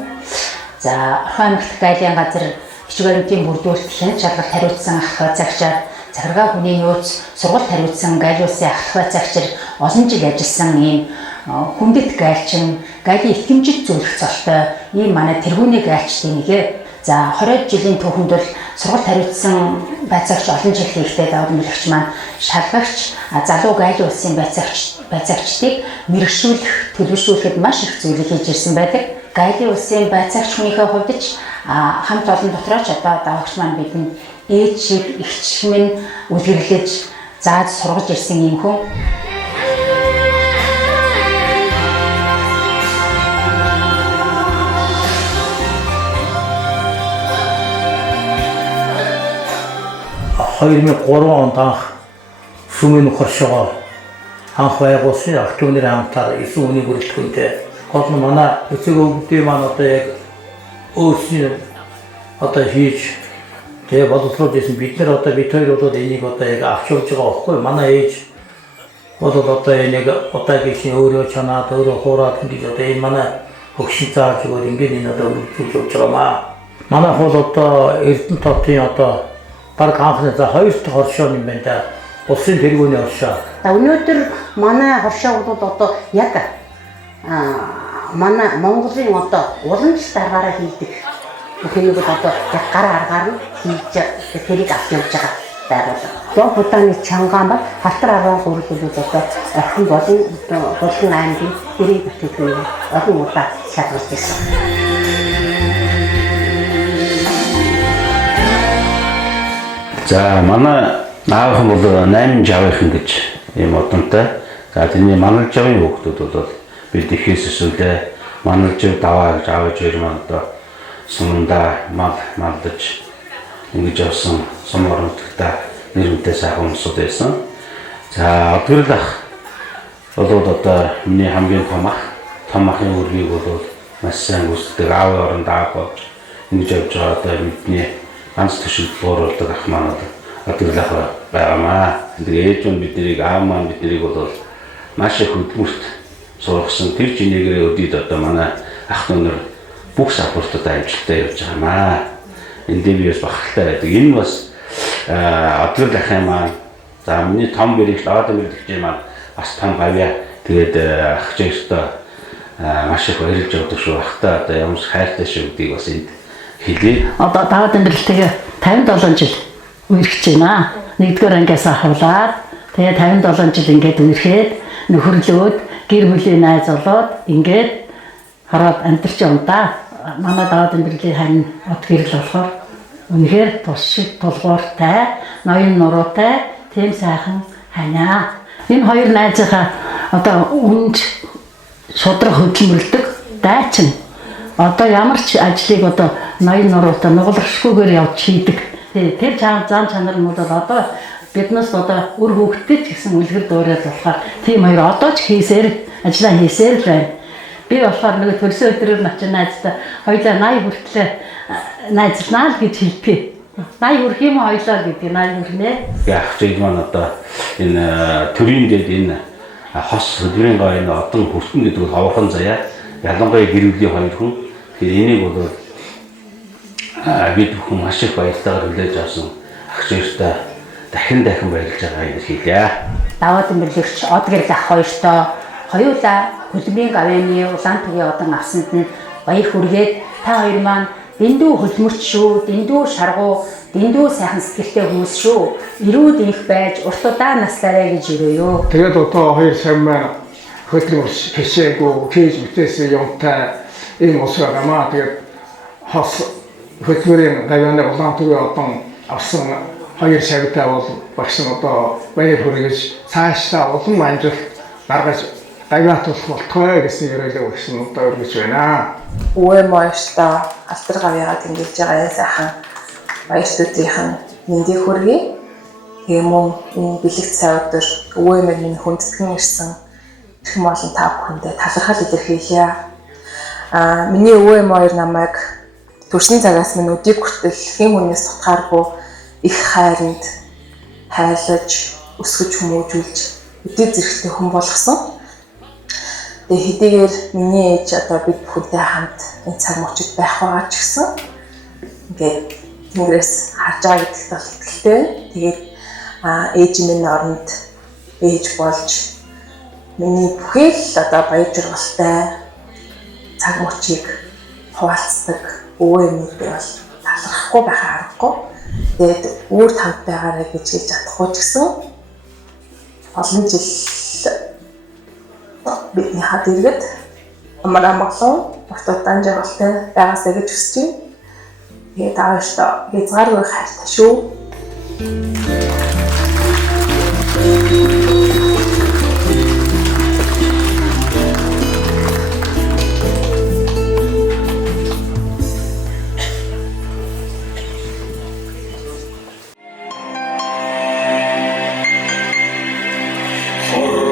За Орхон аймагт гайлын газар бичиг баримтын бүрдүүлэлт хэн шалгалт хариуцсан ах цагчаар захиргаа хүний нөөц сургалт хариуцсан Галийн улсын ахлах байцаагчид олон жил ажилласан ийм хүндэт гайлчин, Галийн итгэмжид зөвлөх цолтой ийм манай тэргүүний гайлчдын нэгэ. За 20 жилийн түүхэнд бол сургалт хариуцсан байцаагч олон жил хийхдээ даваад мэрэгч маань шалгагч залуу Галийн улсын байцаагчдыг мэрэгшүүлэх, төлөвшүүлэхэд маш их зүйлийг хийж ирсэн байдаг. Галийн улсын байцаагч хүнийхээ хувьд ч хамт олон дотроо ч одоо даваагч маань бидэнд ээж шиг, эгч минь үлгэрлэж зааж сургаж ирсэн юм хүн. онд анх сүмэн хоршоо анх байгуулсан активнэр хамтаар 9 хүний бүрэлдэхүүнтэй гол нь манай эцэг өвгдөө маань одоо яг өөрсдөө одоо хийж тэгээ боловсруулж ирсэн. Бид нэр одоо бид хоёр бол энийг одоо яг авч явж байгаа байхгүй. Манай ээж бол одоо энийг одоогийн өөрөө чанаад өөрөө хуураад ингэж одоо энэ манай хөгшин зааж өгөөд ингээд энэ одоо үргэлжлүүлж явж байгаа маа. Манай хол одоо Эрдэнэ хотын одоо баг анхны за 2 дахь хоршоо юм байна да. Улсын тэргүүний хоршоо. Өнөөдөр манай хоршоо бол одоо яг манай Монголын одоо уламж даргаараа хийдэг. Бүхнийг одоо яг гар аргаар нь хийж тэрийг авч явж байгаа байгууллага. Дон Хотаны чангаан ба халтар аргаар хөрөлдөл одоо орхон болон Булган аймгийн тэрийг бүтээгдэхүүн олон удаа шалгалж ирсэн. За манай наавхан бол 8 жавынхан гэж юм одонтой. За тэрний манал жавын хүүхдүүд бол бид ихээс өсвөлээ манал жав даваа гэж аавж хоёр маань одоо сумдаа малдаж ингэж явсан сум оронтогтой нэрмтэй сайхан хүмүүсүүд байсан. За одгөрл ах бол одоо миний хамгийн том ахын үргийг бол маш сайн үсдэг аавын оронд аав болж ингэж явж байгаа одоо бидний ганц төшөлд бууруулдаг ах маань одгөрл ах байгаамаа. Тэгээд ээж нь биднийг аав маань биднийг бол маш их хөдөлмөрт сургасан. Тэр чинээгээр өдөрт одоо манай ах нөр бүх салбартад амжилттай явж байгаамаа. Эндээ би бас бахархалтай байдаг. Энэ бас одгөрл ахын маань за миний том бэрэг лаад мэрэгч маань бас том гавья. Тэгээд ах чигтээ маш их баярлж явдаг шүү. Ахтай одоо ямар хайртай шүү гэдгийг бас энд хэлээ. Одоо даваад амьдралтайгаа 57 жил үерхэж байна. 1-р ангиас ахвлаад тэгээ 57 жил ингээд үерхэд нөхөрлөөд гэр бүлийн найз болоод ингээд хараад амьдарч явна да. Манай даваад амьдралын харин от гэрэл болохоор үнэхээр тус шиг тулгууртай, ноён нуруутай, тийм сайхан ханаа. Энэ хоёр найзынхаа одоо үнд шудраг хөдөлмөрлөдөг дайчин. Одоо ямар ч ажлыг одоо ноён нуруутай нугалрахгүйгээр явж хийдэг. Тэр зан чанар нь бол одоо биднээс одоо үр хөвгтөд ч гэсэн үлгэр дуурайд болохоор тийм хоёр одоо ч ажиллаа хийсээр л байна. Би болохоор нэг төрсөн өдрөөр начин найзтай хоёлаа 80 хүртлээ найзлнаа л гэж хэлдэг. 80 хүрх юм хоёлаа гэдэг 80 хүрнэ. Ах чинь маань одоо энэ төрийн дэд энэ хос хөдөлмөрийн гоо энэ одон хүртэн гэдэг нь ховхон заяа. Ялангуяа гэр бүлийн хоёр хүн. Тэгэхээр энийг бол бид бүхэн маш их баяртайгаар хүлээж авсан ах чиртэй дахин баярлж байгаа юм хэлээ. Даваад мөрлөгч одгэрл ах хоёртой хоёулаа хөдөлмөрийн гавьяаны улаан түгийн одон авсанд нь баяр хүргээд та хоёр маань дэндүү хөдөлмөрч шүү, дэндүү шаргуу, дэндүү сайхан сэтгэлтэй хүмүүс шүү. Ирүүд их байж урт удаа наслаарай гэж өрөөё. Тэгээд одоо хоёр сар маань хөдөлмөрч хишээгүй хийж бүтээсэн юмтай ийм ус байгаамаа. Тэгээд хос хөдөлмөрийн гавьяаны улаан түгийн одон авсан хоёр сартай бол багш нь одоо баяр хүргэж цаашдаа улам амжилт гаргаж гавьяат болтгой гэсэн ерөөлөг багш нь одоо өргөж байна. УМ-оштой алтар гавьяагаа тэмдэглэж байгаа энэ сайхан баяртуудын мэндийг хүргэе. Тэгээ мөн энэ бэлэгт сая өдөр УМ-ийг минь хүндэтгэн ирсэн эрхэм олон та бүхэндээ талархал илэрхийлье. Миний УМ-2 намайг төрсний цагаас минь өдийг хүртэл хэн хүнээс тутгааргүй их хайранд хайлаж, өсгөж хүмүүжүүлж өдөө зэрэгтэй хүн болгосон. Тэгээ хэдийгээр миний ээж одоо бид бүхэнтэй хамт энэ цаг мөчид байх байгаа ч гэсэн ингээд тэнгэрээс харж байгаа гэдэгт бол итгэлтэй. Тэгээд ээж минь оронд ээж болж миний бүхэл одоо баяр жаргалтай цаг мөчийг хуваалцдаг өвөө эмээтэй бол талархахгүй байхаа аргагүй. Тэгээд үүр тамт байгаарэ гэж хэлж чадахгүй ч гэсэн олон жил бидний хад иргэд амар амгалан автодан жаргалтай байгаасаа гэж хүсэж байна. Тэгээд тааштай хязгааргүй хайртай шүү. Хор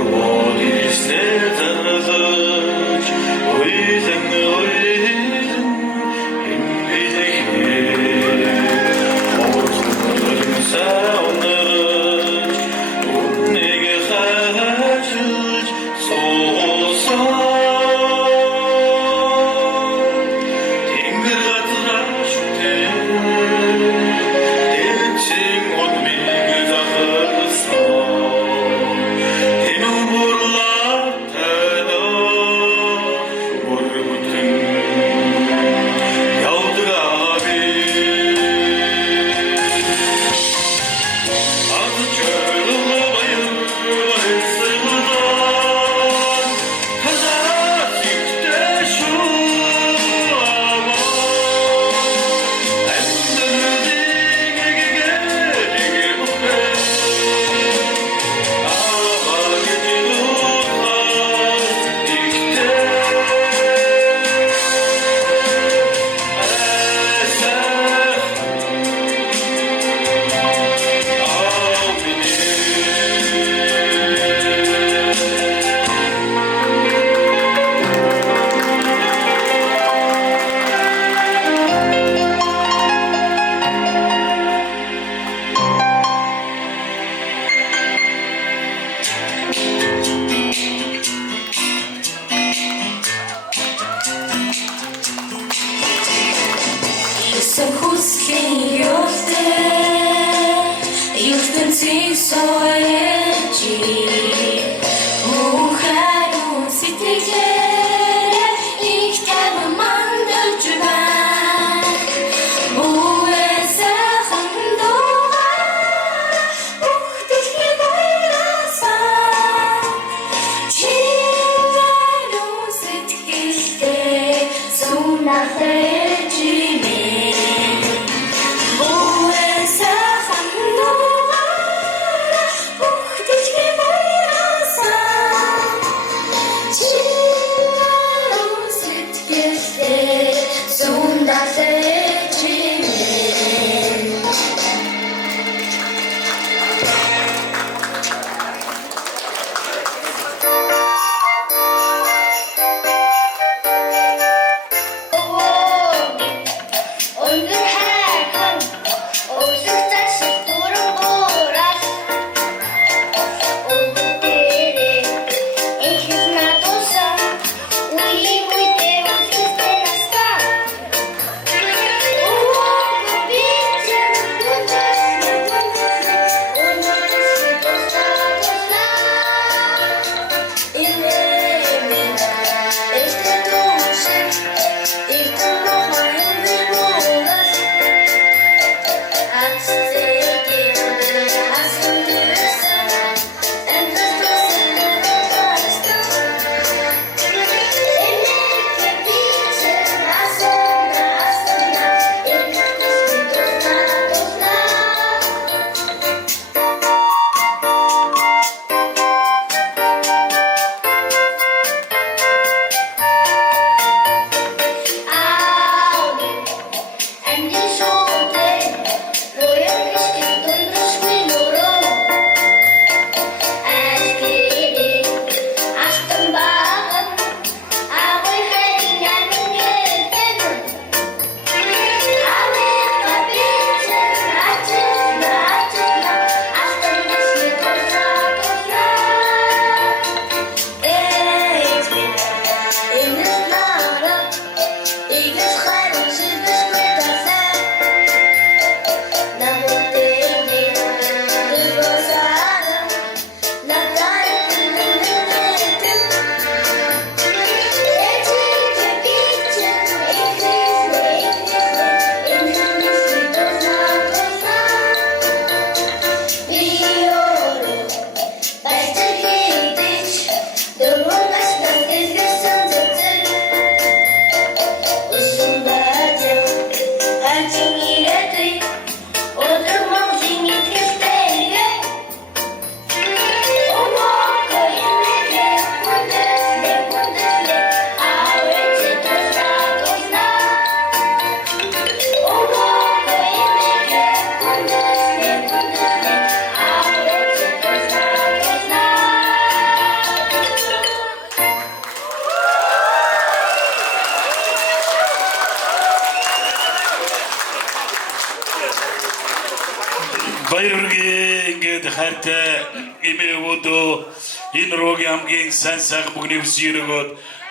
энэ руугийн хамгийн сайн сайхан бүгний өсөж өргөөд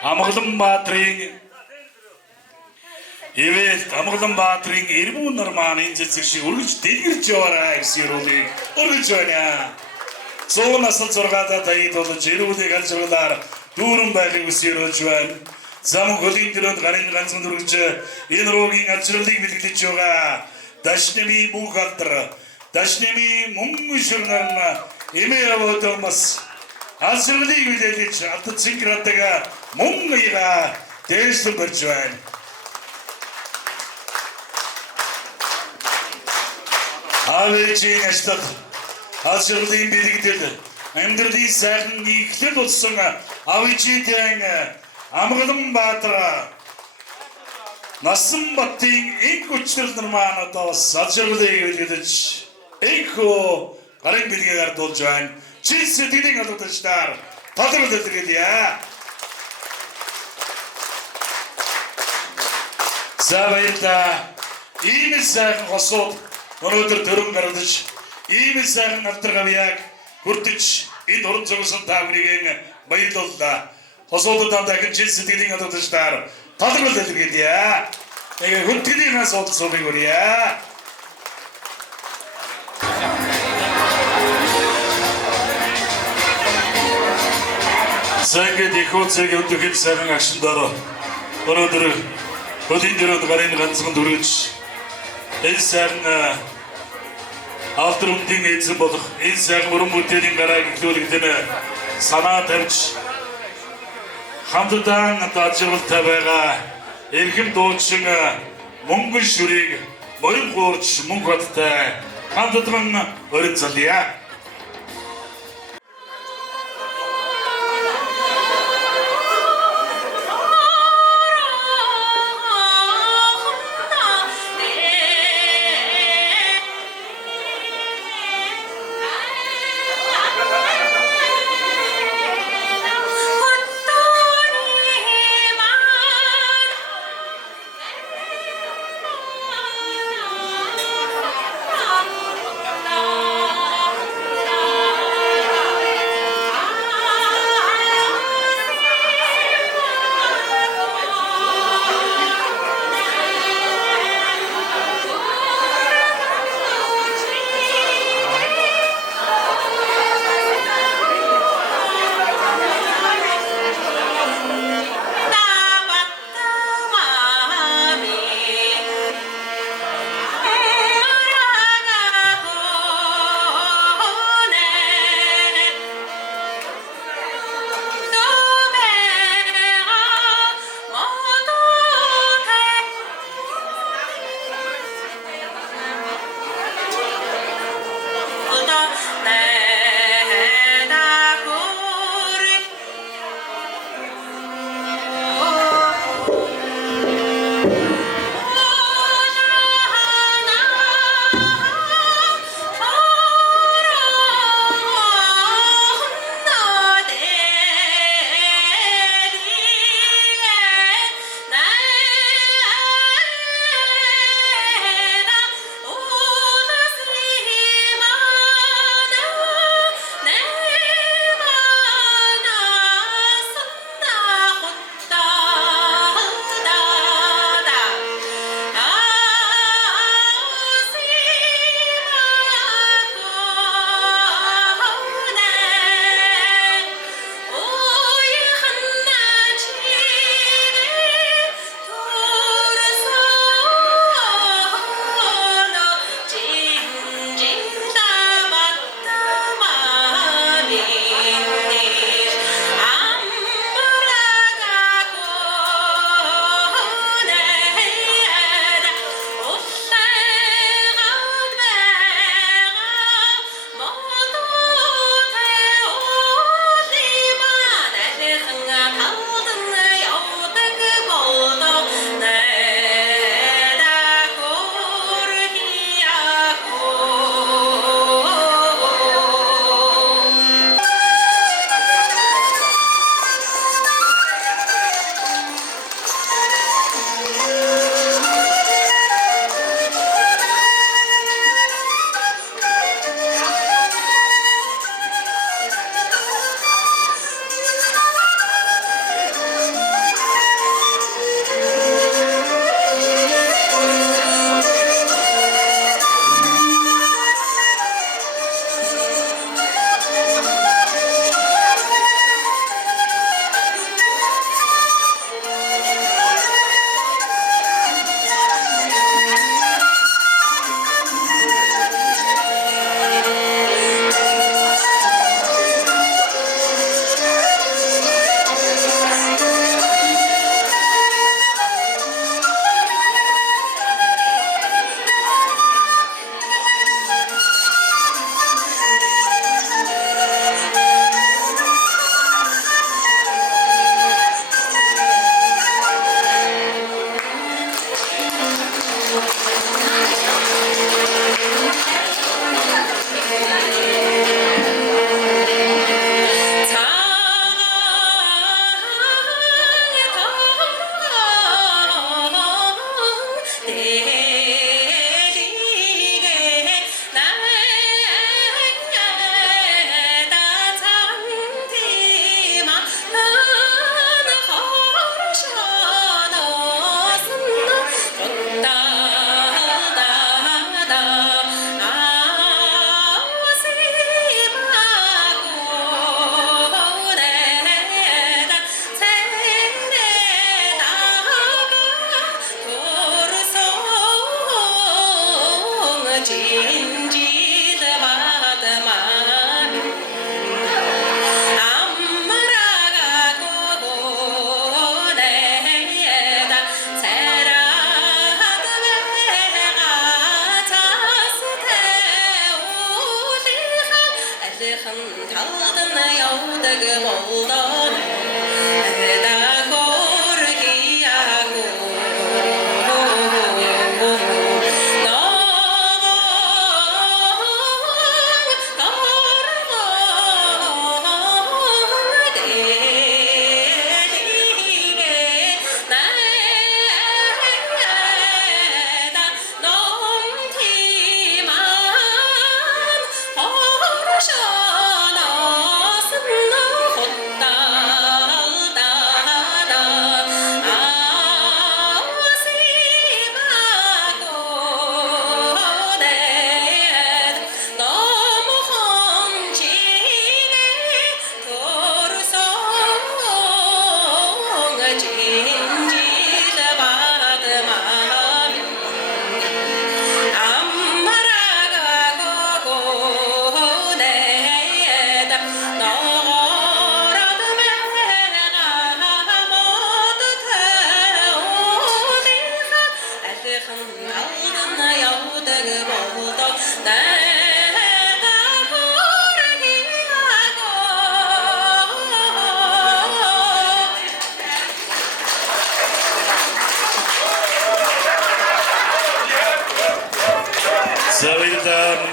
Амгалан Баатрын Эвэт Амгалан Баатрын эрбүү нар маань энэ цэцэг шиг өргөж дэлгэрч яваарай гэсэн юруудыг өргөж байна. 100 насны 6-аад таяд болж эрүүлийг алж ургалаар дүүрэн байхыг өсөж байна. Зам хөлийн дөрөнд гарын ганцхан дүргэж энэ руугийн ачааллыг бэлгэлж байгаа. Дашнэми Бухалтар, Дашнэми Мөнгөшөрнөр эмээ аваадмас ачааллыг бэлгэлж автоцинкратага мөнгөйга дээшлэн барьж байна. Авэжийн аштад ачааллыг бэлгэлж амьдралын сайхан нийтлэл болсон авэжийн Амгалан Баатар Насан Баттын энэ хүчнэр маань одоо сажирлыг хэлгэж энхөө гарын бэлгээр дуулж байна. Чин сэтгэлийн алуудачдаар талбар дэлгэрье. Савайта ийм сайхан хосууд өнөөдөр төрөн гаргаж ийм сайхан алдаргавьяг хүртэж энэ уран зохиосон тааврыг баярлууллаа. Хосуудад дахин чин сэтгэлийн алуудачдаар талбар дэлгэрье. Эгэ хүнтгэлийн асуудал суулгыг өрье. Сангад ихүүцэг өдөрхөн сайхан агшиндаар өнөөдөр хөлийн дөрөнд гарын ганцхан дүргэж энэ сайхан алдар өмдийн эзэн болох энэ сайхан уран бүтээлийн гарааг эхлүүлэгдэнэ санаа тавьж хамтдаа ажиглалтай байгаа эрхэм дуучин мөнгөн шүрийг морин гоорч мөнгө хоттой хамтдаа өрн залъя.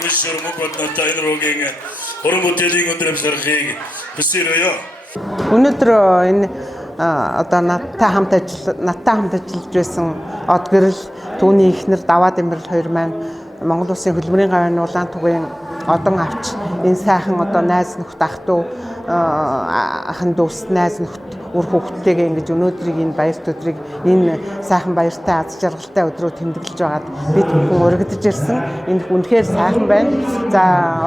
мишэр мөгөд тань рогийн уран бүтээлийн өндөр амжилтыг хүсээрээ. Өнөөдөр энэ одоо надтай хамт ажиллаж байсан од гэрэл түүний эхнэр Даваа Дэмбэрэл хоёр маань Монгол Улсын хөдөлмөрийн гавьяаны улаан түгээн одон авч энэ сайхан одоо найз нөхд ах トゥ ахын дүүс найз нөхд үр хүүхдтэйгээ ингэж өнөөдрийг энэ баярт өдрийг энэ сайхан баяртай аз жаргалтай өдрөөр тэмдэглэж байгаад бид бүхэн урагдж ирсэн. Энэ үнэхээр сайхан байна. За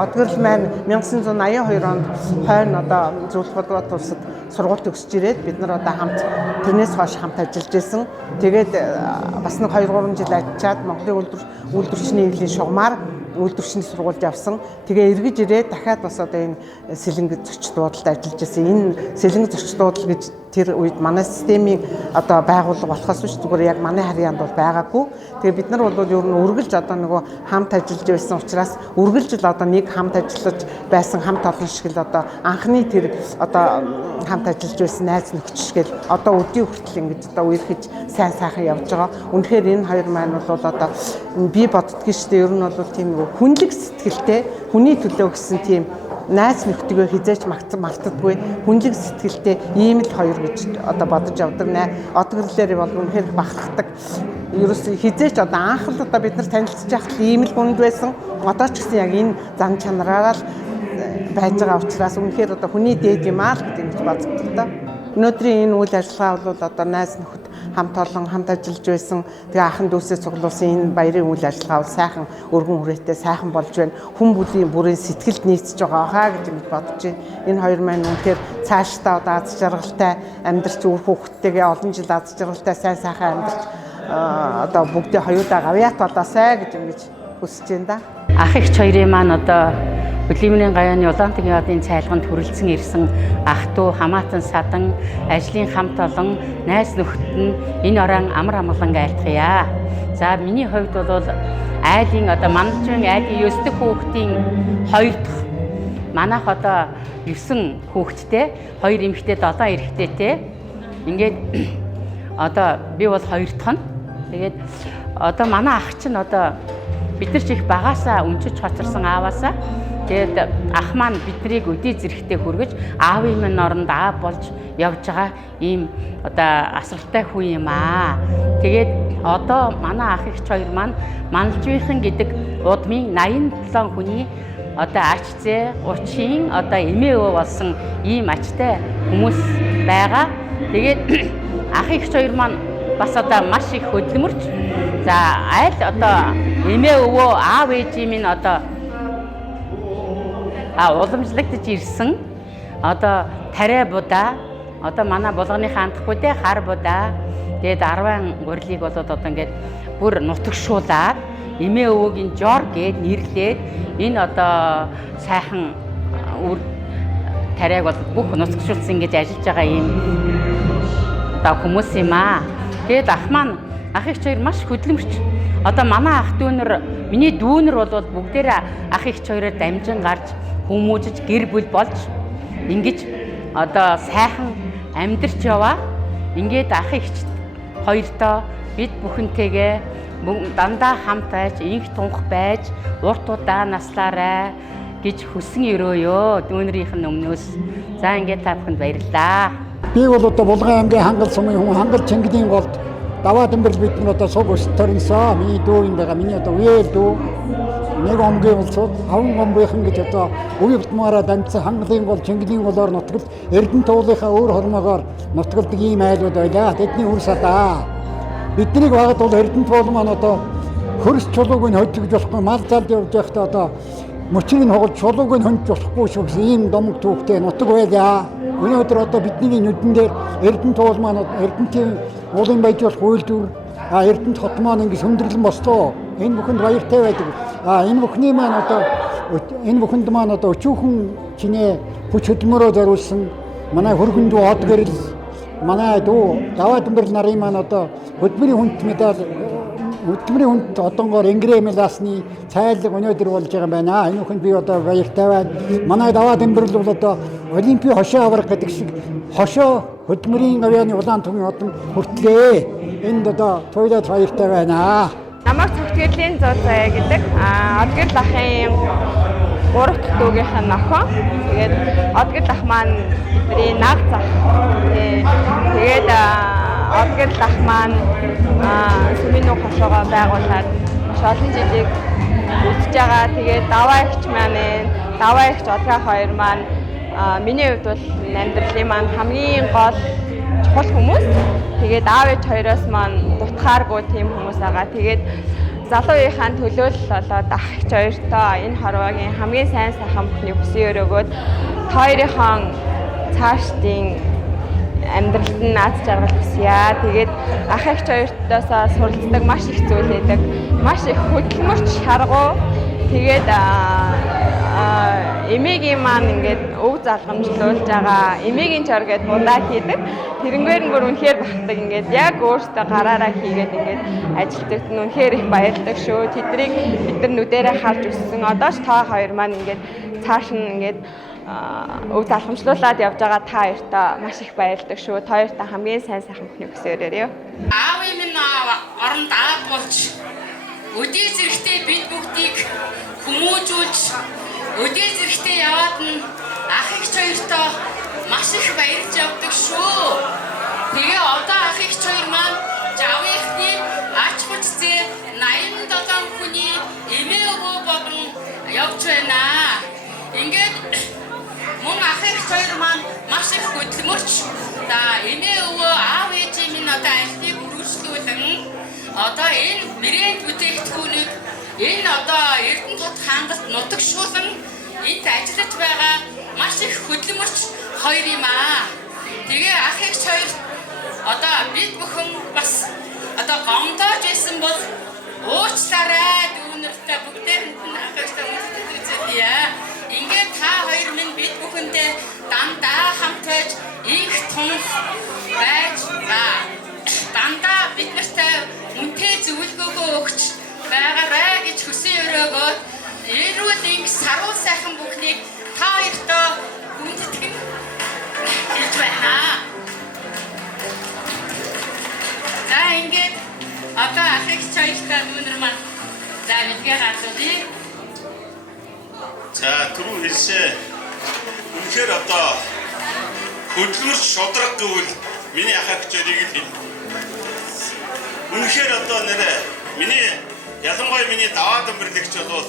одгөрл маань 1982 онд хойно одоо зөвлөх бодлого тусад сургууль төгсөж ирээд бид нар одоо хамт тэрнээс хойш хамт ажиллаж ирсэн. Тэгээд бас нэг 2-3 жил ажиллаад Монголын үйлдвэрчний нэглийн шугамар үйлдвэрчний сургуульд явсан. Тэгээ эргэж ирээд дахиад бас одоо энэ сэлэнг зочд буудалд ажиллаж байсан. Энэ сэлэнг зочд буудал гэж тэр үед манай системийн одоо байгууллага болохоос биш зүгээр яг манай харьяанд бол байгаагүй. Тэгээ бид нар бол ер нь үргэлж одоо нөгөө хамт ажиллаж байсан учраас үргэлж л одоо нэг хамт ажиллаж байсан хамт олон шиг л одоо анхны тэр одоо хамт ажиллаж байсан найз нөхч шиг л одоо өдийн хүртэл ингэж одоо үерхэж сайн сайхан явж байгаа. Үнэхээр энэ хоёр маань бол одоо би боддгийн шүү дээ ер нь бол тийм нөгөө хүнлэг сэтгэлтэй хүний төлөө гэсэн тийм найз нөхдөдөө хизээч мартдаггүй хүнлэг сэтгэлтэй ийм л хоёр гэж одоо бодож явдаг. Одгөрлөөр бол үнэхээр бахархдаг. Ерөөс хизээч одоо анх л одоо бид нар танилцж байхад ийм л хүнд байсан. Одоо ч гэсэн яг энэ зан чанараараа л байж байгаа учраас үнэхээр одоо хүний дээд юм аа л гэж боддог та. Өнөөдрийн энэ үйл ажиллагаа бол одоо найз нөхд хамт олон хамт ажиллаж байсан. Тэгээ ахын дүүсээ цуглуулсан энэ баярын үйл ажиллагаа бол сайхан өргөн хүрээтэй сайхан болж байна. Хүн бүрийн сэтгэлд нийцж байгаа хаа гэж бодож байна. Энэ хоёр маань үнэхээр цаашдаа одоо аз жаргалтай амьдрч үр хүүхдтэйгээ олон жил аз жаргалтай сайн сайхан амьдрч одоо бүгдээ хоёудаа гавьяат болоосай гэж ингэж хүсэж байна да. Ах эгч хоёрын маань одоо Хөдөлмөрийн гавьяаны улаан түгээн одын цайлганд хүрэлцэн ирсэн ах トゥ хамаатан садан ажлын хамт олон найз нөхдөд нь энэ орон амар амгалан айлтгая. За миний хувьд бол айлын одоо мандчин айлын 9 дэх хүүхдийн 2 дахь манайх одоо 9 хүүхэдтэй 2 эмэгтэй 7 эрэгтэйтэй ингээд одоо би бол 2 дахь нь тэгээд одоо манай ах чинь одоо бид нар чих багаасаа өнчөж хоцорсон ааваасаа тэгээд ах маань биднийг өдий зэрэгтэй хүргэж аавын минь оронд аав болж явж байгаа ийм одоо асралтай хүн юм аа. Тэгээд одоо манай ах эгч хоёр маань Манлжийнхан гэдэг удмын 87 хүний одоо ач зээ 30-ын одоо эмээ өвөө болсон ийм ачтай хүмүүс байгаа. Тэгээд ах эгч хоёр маань бас одоо маш их хөдөлмөрч за аль одоо эмээ өвөө аав ээжийн минь одоо уламжлагдж ирсэн одоо тариа будаа одоо манай булганыхаа андахгүй те хар будаа тэгээд 10 гурилыг болоод одоо ингээд бүр нутагшуулаад эмээ өвөөгийн жор гээд нэрлээд энэ одоо сайхан үр тариаг бол бүх нутагшуулсан гэж ажиллаж байгаа юм одоо хүмүүс юм аа. Тэгээд ах маань ах эгч хоёр маш хөдөлмөрч одоо манай ах дүүнэр миний дүүнэр бол бүгдээрээ ах эгч хоёроор дамжин гарч хүмүүжиж гэр бүл болж ингэж одоо сайхан амьдарч яваа. Ингээд ах эгч хоёртоо бид бүхэнтэйгээ дандаа хамт байж, инх тунх байж, урт удаа наслаарай гэж хүсэн өрөөё дүүнэрийнх нь өмнөөс. За ингээд та бүхэнд баярлалаа. Би бол одоо Булган аймгийн Хангал сумын хүн Хангал Чингэдийн голд Даваа Дэмбэрэл бид нар одоо суг өсторнсоо миний дүү юм байгаа. Миний одоо үеэл дүү нэг омгийн улсууд аван омгийнхан гэж одоо үе бутмаараа дамжсан Хангалын гол Чингэдийн голоор нутагт Эрдэнэ туулынхаа өөр хормогоор нутагладаг ийм айлууд байлаа. Тэдний үр садаа. Биднийг багт бол Эрдэнэ туул маань одоо хөрс чулууг нь хоцгож болохгүй мал залд явж байхдаа одоо мөчийг нь хоголж чулууг нь хонж болохгүй шүү гэсэн ийм домог түүхтэй нутаг байлаа. Өнөөдөр одоо бидний нүдэн дээр Эрдэнэ туул маань Эрдэнэтийн уулын баяжуулах үйлдвэр Эрдэнэт хот маань ингэ сүндэрлэн бослоо. Энэ бүхэнд баяртай байдаг. Энэ бүхний маань одоо энэ бүхэнд маань одоо өчүүхэн чинээ хүч хөдөлмөрөөр зориулсан манай хөргөн дүү од гэрэл манай дүү Даваа Дэмбэрэл нарын маань одоо хөдөлмөрийн хүнд медаль хөдөлмөрийн хүнд одонгоор Ингрэ Меласны цайлаг өнөөдөр болж байгаа юм байна. Энэ бүхэнд би одоо баяртай байна. Манай Даваа Дэмбэрэл бол одоо Олимпийн хошоо аврах гэдэг шиг хошоо хөдөлмөрийн гавьяаны улаан түмэн одон хүртлээ. Энд одоо туйлаад баяртай байна. Намайг цогтгөрлийн 100 заяа гэдэг. Одгэрл ахын 3 дахь дүүгийнх нь охин. Тэгээд Одгэрл ах маань бидний наг зах. Тэгээд Одгэрл ах маань сүмийн нөх холоогоо байгуулад маш олон жилиг үтж байгаа. Тэгээд даваа эгч маань, даваа эгч Одгай хоёр маань миний хувьд бол амьдралын маань хамгийн гол чухал хүмүүс. Тэгээд аав ээж хоёроос маань дутхааргүй тийм хүмүүс байгаа. Тэгээд залуу үеийнхаа төлөөлөл болоод ах эгч хоёртоо энэ хорвоогийн хамгийн сайн сайхан бүхний хүсээ өрөөгөөд хоёрынхон цаашдын амьдралд нь аз жаргал хүсье. Тэгээд ах эгч хоёртоосоо суралцдаг маш их зүйл байдаг. Маш их хөдөлмөрч шаргуу. Тэгээд эмээгийн маань ингээд өв залгамжлуулж байгаа. Эмээгийн чор гэдэг будаа хийдэг. Тэрнгээр нь бүр үнэхээр бахдаг ингээд яг өөртөө гараараа хийгээд ингээд ажилтдаг нь үнэхээр их баярлдаг шүү. Тэднийг бид нар нүдэрээ харж өссөн. Одоо ч та хоёр маань ингээд цааш нь ингээд өв залгамжлуулаад явж байгаа та хоёртоо маш их баярлдаг шүү. Та хоёртоо хамгийн сайн сайхан бүхний хүсээ өрөөрэй. Аав минь оронд аав болж өдөө зэрэгтэй бид бүгдийг хүмүүжүүлж өдөө зэрэгтэй яваад нь ах эгч хоёртоо маш их баярлж явдаг шүү. Тэгээ одоо ах эгч хоёр маань жавынхны ач хүчтэй 87 хүний эмээ өвөө болон явж байна. Ингээд мөн ах эгч хоёр маань маш их хөдөлмөрч. За эмээ өвөө аав ээжийн минь одоо альтыг үргэлжлүүлэн одоо энэ брэнд бүтээгдэхүүнийг энэ одоо Эрдэнэ тод хангалт нутагшуулан энд ажиллаж байгаа маш их хөдөлмөрч хоёр юм аа. Тэгээ ах эгч хоёр одоо бид бүхэн бас одоо гомдоож байсан бол уучлаарай дүүнэртэй бүгдээрэнд нь ах эгчтэй үзүүлээ. Ингээд та хоёр минь бид бүхэндээ дандаа хамт байж их тунх байж дандаа бид нартай үнтэй зөвлөгөөгөө өгч байгаарай гэж хүсээ өрөөгөөд эрүүл инг сарвал сайхан бүхнийг та хоёртоо гүндэтгэн хэлж байна. За ингээд одоо ах эгч хоёртаа дүүнэр маань за мэдгээ гаргуулъя. За түрүү хэлсээ үнэхээр одоо хөдөлмөрч шудраг гэвэл миний ах эгч хоёрыг л хэл. Үнэхээр одоо нэрэ миний ялангуяа миний даваа дамбирлэгч бол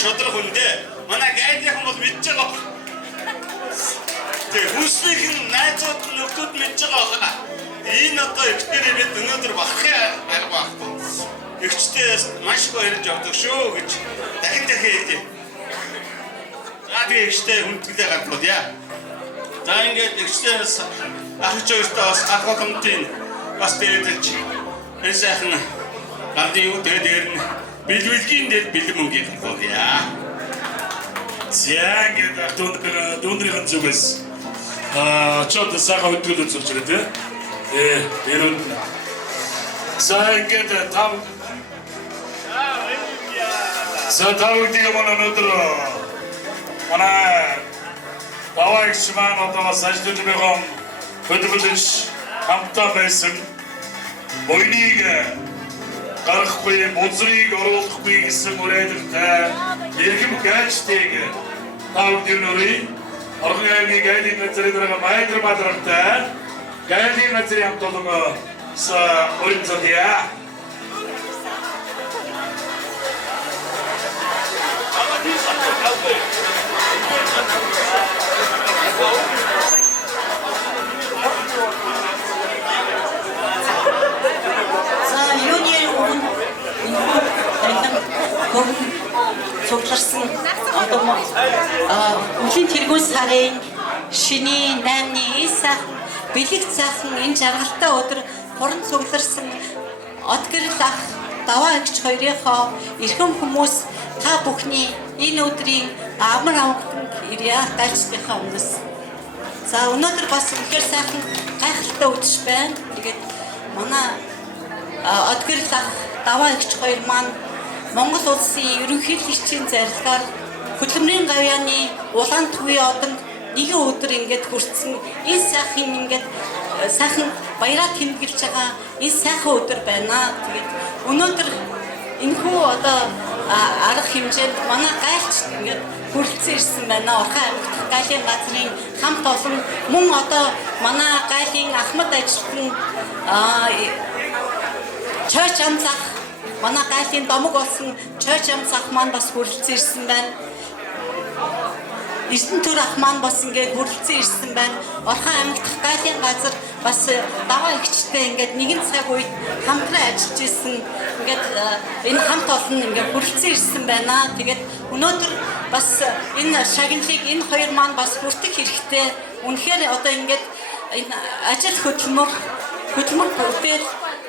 шудраг хүндээ манай гайдийнхан бол мэдж байгаа. Тэг хүслийнх нь найзууд нөхдүүд мэдж байгаа. Энэ одоо эгчнэрээ бид өнөөдөр бахах байхгүй. Эгчтэй маш их баярлж явдаг шүү гэж дахин хэлье. За тэгээ эгчтэй хүндгэлээ гадуулъя. За ингээд эгчтээс ах эгч хоёртоо бас хатгалмтын бас дээрдэж энэ сайхан гандын юу дээр нь бэлгэлгийн дээр бэлэн мөнгөийг гадуулъя. За ингээд дүүндрийн зүгээс чод сайхан хөдөлгөөн үзүүлж байгаа тийм. Эрүүл. За ингээд тавдгийг өнөөдөр манай даваа эгч маань одоо бас ажиллаж байгаа хөдөлгөөнч хамтаа байсан бойныг гарахгүй бузрыг оруулахгүй гэсэн үрэлтэй эрхэм гайчтайг тавдгийн нөрий орхон аймгийн гайдын газрын дараа майдр бадрахтай гайдын газрын хамт олон sa orientatia. Цугларсан одоо үлийн тэргүүн сарын шиний 8-ны сайхан бэлэг цаахан энэ жаргалтай өдөр хуран цугларсан Одгэрл ах даваа эгч хоёрынхоо эрхэм хүмүүс та бүхний энэ өдрийн амар амгаланг ирья дайцныхаа өмнөс. За өнөөдөр бас үнэхээр сайхан гайхалтай үдшиж байна. Тэгээд манай Одгэрл ах даваа эгч хоёр маань Монгол улсын ерөнхийлөгчийн зарилгаар хөдөлмөрийн гавьяаны улаан төвийн одонд нэгэн өдөр ингээд хүрсэн энэ сайхан ингээд сайхан баяраа тэмдэглэж байгаа энэ сайхан өдөр байна. Тэгээд өнөөдөр энэхүү одоо арга хэмжээнд манай гайлч ингээд хүрэлцэн ирсэн байна. Орхон аймагт гайлын газрын хамт олон мөн одоо манай гайлын Ахмад ажилтан чойч амзах манай гайлын домог болсон чойч амзах маань бас хүрэлцэн ирсэн байна. Эрдэнэ төр ах маань бас ингээд хүрэлцэн ирсэн байна. Орхон аймагт гайлын газар бас даваа ихчтэй ингээд нэгэн цаг үед хамтран ажиллаж ирсэн ингээд энэ хамт олон ингээд хүрэлцэн ирсэн байна. Тэгээд өнөөдөр бас энэ шагналыг энэ хоёр маань бас хүртэх хэрэгтэй. Үнэхээр одоо ингээд энэ ажил хөдөлмөр бүтээл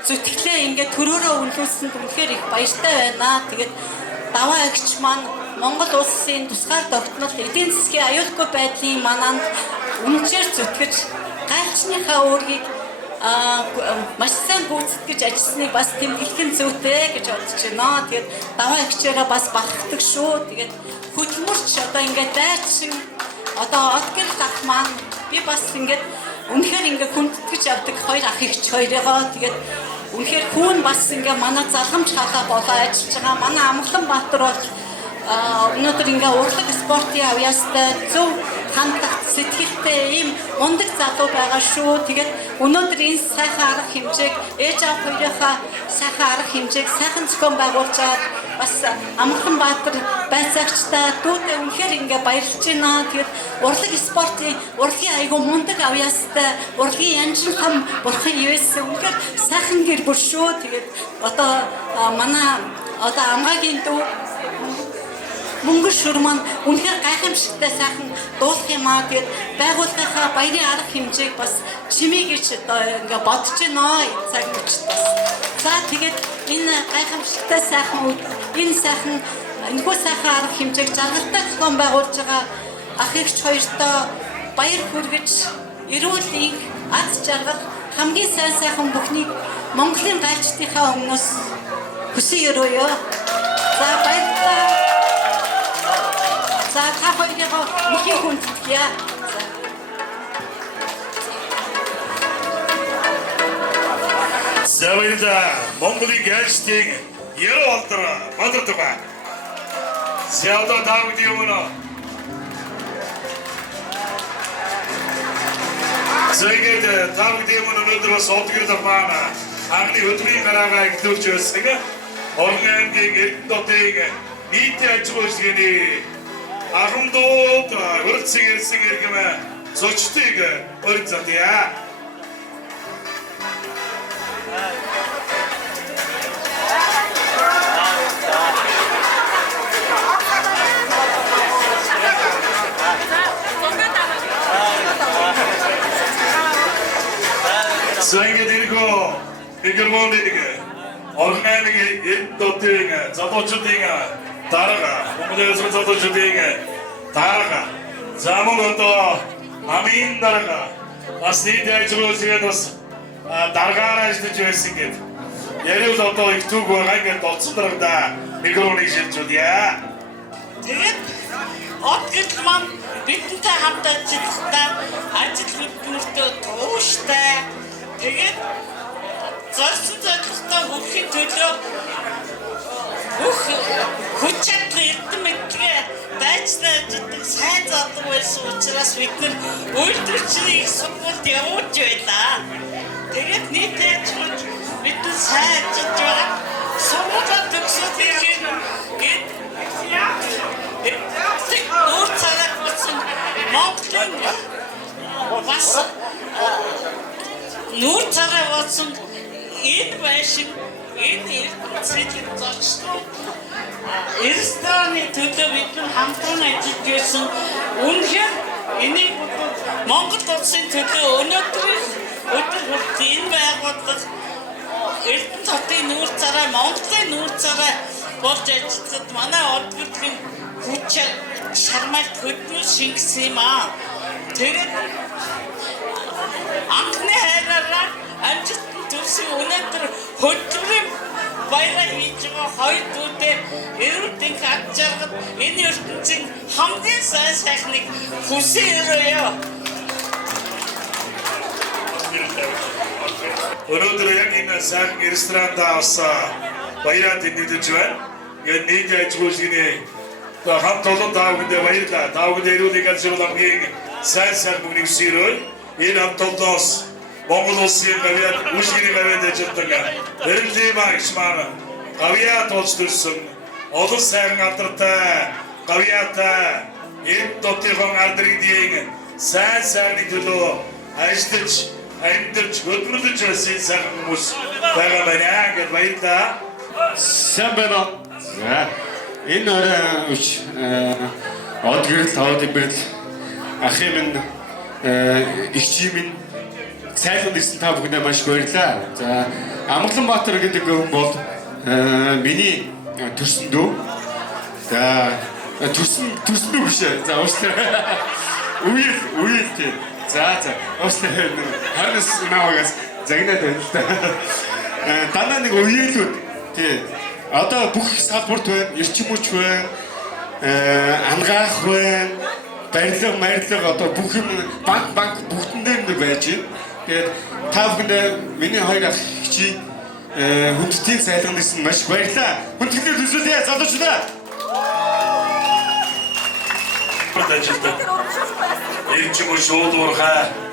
зүтгэлээ ингээд төрөөрөө үнэлүүлсэнд үнэхээр их баяртай байна. Тэгээд даваа ихч маань Монгол улсын тусгаар тогтнол эдийн засгийн аюулгүй байдлын мананд үнэхээр зүтгэж гайлчныхаа үүргийг маш сайн гүйцэтгэж ажилласныг бас тэмдэглэх нь зүйтэй гэж бодож байна. Тэгээд даваа ихчээрээ бас бахархдаг шүү. Тэгээд хөдөлмөрч одоо ингээд дайчин одоо отгил ах маань би бас ингээд үнэхээр ингээд хүндэтгэж авдаг хоёр ах ихч хоёроо тэгээд үнэхээр хүүн бас ингээд манай залгамж халаа болоо ажиллаж байгаа. Манай Амглан Баатар бол өнөөдөр ингээ урлаг спортын авьяастай зөв хандах сэтгэлтэй ийм мундаг залуу байгаа шүү. Тэгээд өнөөдөр энэ сайхан арга хэмжээг ээж аав хоёрынхаа сайхан арга хэмжээг сайхан зохион байгуулж аваад бас Амглан Баатар байцаагчтай дүүдээ үнэхээр ингээ баярлж байна. Тэгээд урлаг спортын урлагийн айгуу мундаг авьяастай урлагийн янжин хам бурхан ивэсэн үнэхээр сайхан гэр бүл шүү. Тэгээд одоо манай одоо амгаагийн дүү Мөнгө шүрман үнэхээр гайхамшигтай сайхан дуулах юм аа. Тэгээд байгууллагынхаа баярын арга хэмжээг бас чимээ гэж одоо ингээ бодож байна энэ цаг үеч бас. За тэгээд энэ гайхамшигтай сайхан энэ сайхан энэхүү сайхан арга хэмжээг жаргалтай зохион байгуулж байгаа ах эгч хоёртоо баяр хүргэж эрүүл их аз жаргал хамгийн сайн сайхан бүхнийг Монголын гайлчдынхаа өмнөөс хүсье өрөөё. За баярлалаа. За та хоёроо нэхий хүндэтгэе. За баярлалаа. Монголын гайлчдын яруу алдар манддаг ба. Сяда давд юмно. Зэгэд давд юмно өнөөдөр бас одгийл аваана. Агны хөдөлмөрийн гараагаа эхлүүлж байсан. Орон аймгийн Эрдэнэтийг нийтийн ажлын Арумдод өрцөг ирсэн иргэмэ зочдыг өргөцөдөө. Сэнгэрго игэрмондэг оргнамиг эддотыг залуучдыг дарга Монголын залуучдыг дарга замун одоо амин дарга бас нийтийн ажлын бас даргаараа ажиллаж байсан гэдэг. Ярил одоо их түг байгаа ингээд олцсон дарга микрофоныг шилжүүлье. Тэгээд отгил маань бидэнтэй хамт ажиллахдаа ажил хөдөлмөртөө тууштай. Тэгээд зорьсон зорилготой хүрэхин төлөө бүх хүч чадлын эрдэм мэдгээ дайчнаа ажилладаг сайн залуу байсан учраас бид нар үйлдвэрчний их сургуульд явуулж байлаа. Тэгээд нийтээ бид нар сайн ажиллаж байгаа. Сургуулаа төгсөөд ирэхэд нуур царай болсон Монголын бас нуур царай болсон энэ байшин энэ эрдэнэт зочдод рестораны төлөө бид нар хамтран ажиллаж байсан. Үнэхээр энийг Монгол улсын төлөө өнөөдрийн өдөр хүртэл энэ байгууллага Эрдэнэт хотын нүүр царай, Монголын нүүр царай болж ажиллаад манай одгирлын хүч шармалт хөдөлмөр шингэсэн юм аа. Тэгээд анхны хайраараа амжилтанд хүрсэн өнөөдөр хөдөлмөрийн баяраа хийж байгаа хоёр дүүдээ эрүүдийн хад жаргал энэ ертөнцийн хамгийн сайн сайхныг хүсээрээ. Өнөөдөр яг энэ сайхан ресторанд авсан баяраа тэмдэглэж байна. Яг нэг ажгуулгын хамт олон таавганд баярлалаа. Таавганд эрүүлэг ажил амгийн сайн бүгнийг хүсээрээ. Энэ хамт олоос Монгол улсын гавьяа үжигний гавьяад ажилладаг Берлийн багш маань гавьяа тооч төрсөн олон сайхан алдартай гавьяатай энэ дотныхон алдрын сайн төлөө ажиллаж амьдарч хөдөлмөрлөж байсан сайхан хүмүүс байгаа байна гэж баярлалаа. Сайн байна. За энэ орой од гэрэл тавд бэрл ахын минь их чимэн сайхан ирсэн та бүхэндээ маш баярлалаа. За Амгаланбаатар гэдэг хүн бол миний төрсөн дүү. За төрсөн дүү биш. За уучлаарай. Үйл тийм. За уучлаарай. Харнас наагаас загнаад байна л да. Дандаа нэг үеэлүүд тийм. Одоо бүх салбарт байна, эрчим хүч байна, ангаах байна, барилга одоо бүх юм банк бүгдэн дээр байж байна. Тэгээд та бүхэндээ миний хоёр ах чи хүндэтгэл сайлган гэсэн маш баярлалаа. Хүндэтгэл төсөөлье залуучдаа. Эрчим хүч уулуурхай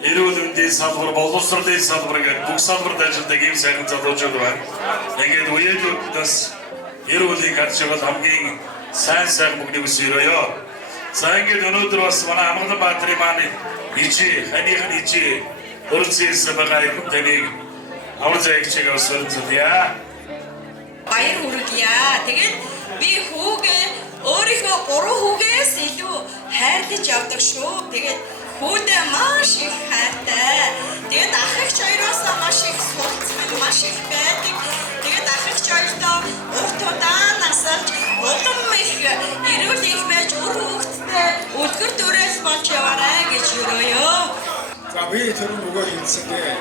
эрүүл мэндийн салбар, боловсролын салбар гэдэг бүх салбарт ажилладаг ийм сайхан залуучууд байна. Ингээд үеэлүүдээс эрүүлийг харж байгаа хамгийн сайн бүгнийг үсэрээ. За ингээд өнөөдөр бас манай Амгаланбаатарын маань ханыхын ичээ өрцөөс байгаа юм тэнийг авзаагчиг өсөлцөдөө. Баяр хүргье. Тэгээд би хүүгээ өөрийнхөө 3 хүүгээс илүү хайрлаж явдаг шүү. Тэгээд хүүдээ маш их хайртай. Тэгээд ах эгч хоёроос маш их суралцсан маш их байдаг. Тэгээд ах эгч хоёртоо урт удаан насалж улам их эрүүл их байж үр хөвгттэй үлгэр дуурайл болж яваарай гэж өрөөё. За би тэр нөгөө хэлсэндээ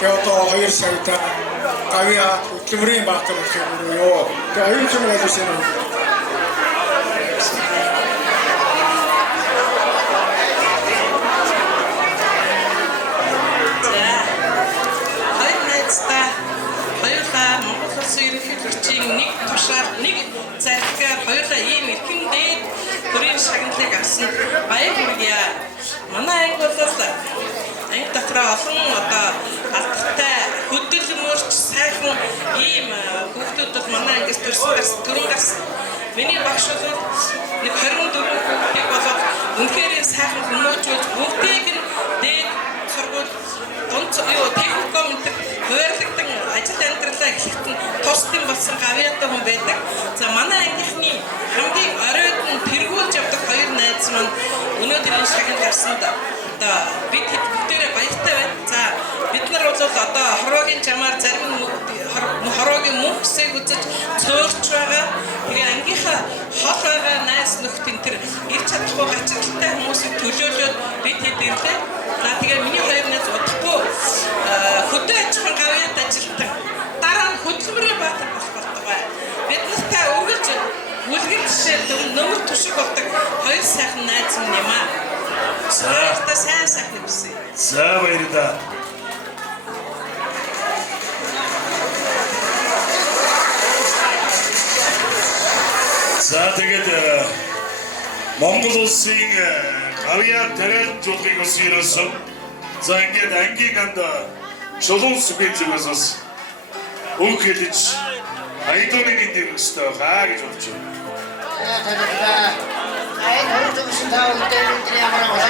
тэгээ одоо 2 сая гавьяа хөдөлмөрийн баатар гэх юм уу. Тэгээ оюутан байсан юм. Нэг тушаар нэг заргаар хоёулаа ийм эрхэм дээд бүрийн шагналыг авсан баяр хүргье. Манай анги бол анги дотор олон одоо алдартай хөдөлмөрч сайхан ийм хүүхдүүд бол манай ангиас төрөн гарсан. Миний багш бол нэг 24 хүүхдийг болоод үнэхээр сайхан хүмүүжүүлж бүгдийг нь дээд сургууль техникум хуваарлагдсан ажил амьдралаа эхлэхэд тусдын болсон гавьяатай хүн байдаг. За манай ангийнхны хамгийн оройдон тэргүүлж явдаг 2 найз маань өнөөдөр энэ шагнал гарсанд одоо бид бүгдээрээ баяртай байна. За бид нар бол одоо хороогийн жамаар зарим хороогийн мөнх хэсэг үзэж цөөрч байгаа. Тэгээ ангийнхаа хол байгаа найз нөхд энэ төр ирж чадахгүй гацралтай хүмүүсийг төлөөлөөд бид хэд ирлээ. За тэгээ миний 2 найз удахгүй хөдөө аж ахуйн гавьяат ажилтдаг. Дараа нь хөдөлмөрийн баатар болох болтугай. Бид нартай үргэлж үлгэр жишээ нөмөр түшиг болдог 2 сайхан найз юм аа. Та сайн сайхан бисэн. За баярлалаа. За тэгээд Монгол улсын гавьяа тариалжуулахыг өсөөрсөн. За ингээд ангийн ганд чулуун сүгэжээс үг хэлж айдууны нэг өстой байгаа гэж бодож байна. Айн хөрдөгсөн таа үдээр ямар аваад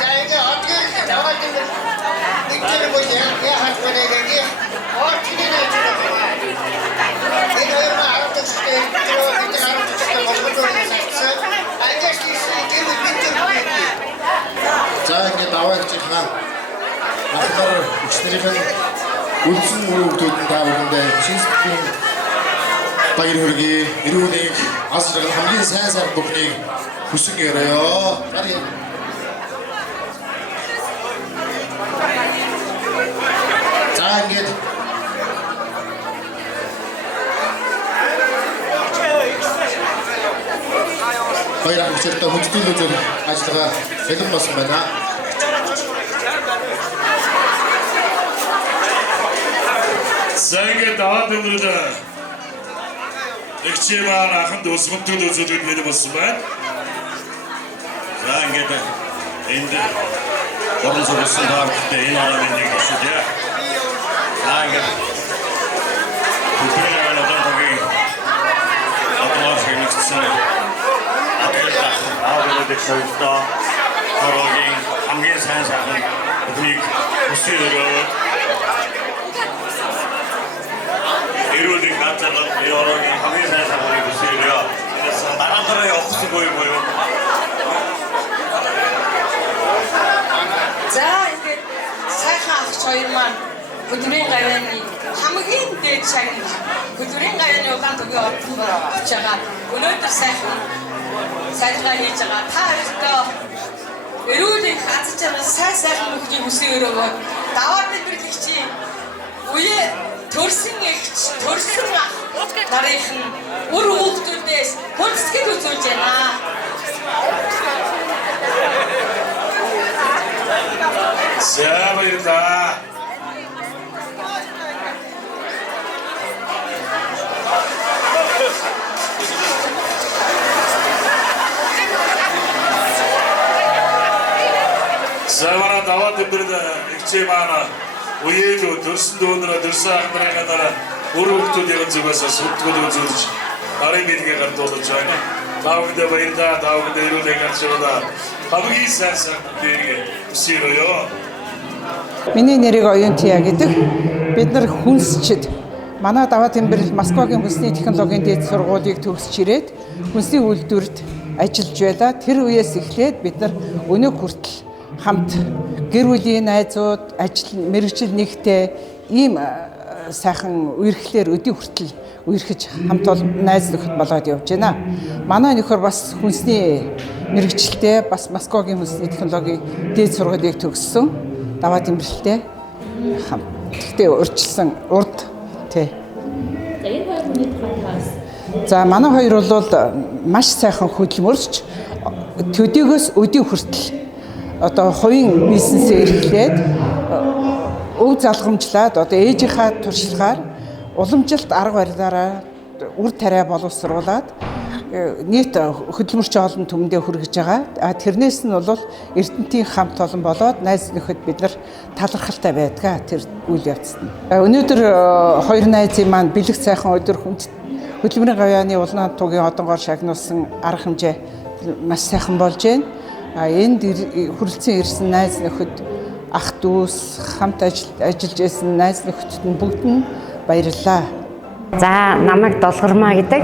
за ингэ одгоо даваад нэг бол яа хатванаа гэнгээ орчны нэг байна. Энэ хоёр маавтстэй бид харагдчихсан болгодог байсан. Ангаш тийш гэмэл битэр. За ингэ даваад чихнаа. Ахтар өчнөрийн үлдсэн мөрөөгдүүд та бүхэндээ шинжлэлийн баяр хүргэе. Эрүүнийг асрал хамгийн сайн бүхнийг хүсэн яриа. За ингэж очирдаа хүндэтгэл үзүүлэх ажиллагаа бэлэн болсон байна. За ингээд даваад өмөрөд Эгчээр аханд өсгөнтөл үзүүлэлт бэлэн болсон байна. За ингээд энд орон суусан таавартай энэ арамын нэг хэсэг. За ингээд бүхэн одоогийн одоос гэнэгсэн ааврын дэвшилтаа орогийн хамгийн сайн сайхан бүхнийг хүсэж өрөө эрүүлийн хацарал орогийн хамгийн сайн сайхныг хүсэж өрөө энэ дараа дараа явахгүй буюу За ингээд сайхан ах хоёр маань хөдөлмөрийн гавьяаны хамгийн дээд шагнал хөдөлмөрийн гавьяаны улаан төгийн ордон очиж байгаа. Өнөөдөр сайхан сайжгаа хийж байгаа. Та хоёртоо эрүүлийн хазаж байгаа сайхан бүхнийг хүсэж өрөөгөө даваад бидрэлэгчийн үе төрсөн эгч төрсөн ах нарийнх нь үр хүүхдүүдээс хүндэтгэл үзүүлж байна. За баярлалаа. Савара даваад бэрд ихчээ маана уяалуу төрсөн дүүнрэ төрсөн ахнараа дараа үр хүүхдүүдийн зүгээс сүтгэл үзүүлж нарийн мэдгээ гардуулж байна. Таавд баярлалаа. Таавд эрүүлэн гарчулаа. Хамгийн сайн бэргээ үсэрөө. Миний нэрийг Оюнтия гэдэг. Бид нар хүнсчид манай даваа тэмбэрэл Москвагийн хүнсний технологийн дээд сургуулийг төгсөж ирээд хүнсний үйлдвэрт ажиллаж байлаа. Тэр үеэс эхлээд бид нар өнөө хүртэл хамт гэр бүлийн найзууд, ажил мэргэжил нэгтэй ийм сайхан үерхлээр өдий хүртэл үерхэж хамт найз нөхөд болоод явж байна. Манай нөхөр бас хүнсний мэргэжилтэй бас Москвагийн хүнсний технологийн дээд сургуулийг төгссөн. Даваа тэмбэрэлтэй хамт. Тэгтээ урьдчилсан урд тий. За манай хоёр бол маш сайхан хөдөлмөрч төдийгөөс өдий хүртэл одоо хувийн бизнесээ эрхлээд өв залгамжлаад одоо ээжийнхаа туршлагаар уламжилт арга барилаараа үр тариа боловсруулад нийт хөдөлмөрч олон түмэндээ хүргэж байгаа. Тэрнээс нь бол Эрдэнэтийн хамт олон болоод найз нөхөд бид нар талархалтай байдгаа тэр үйл явцад. Өнөөдөр хоёр найзын маань бэлэг сайхан өдөр хөдөлмөрийн гавьяаны улаан тугийн одонгоор шагнуулсан арга хэмжээ маш сайхан болж байна. Энд хүрэлцэн ирсэн найз нөхөд ах дүүс хамт ажиллаж байсан найз нөхөд нь бүгд нь баярлалаа. За намайг Долгормаа гэдэг.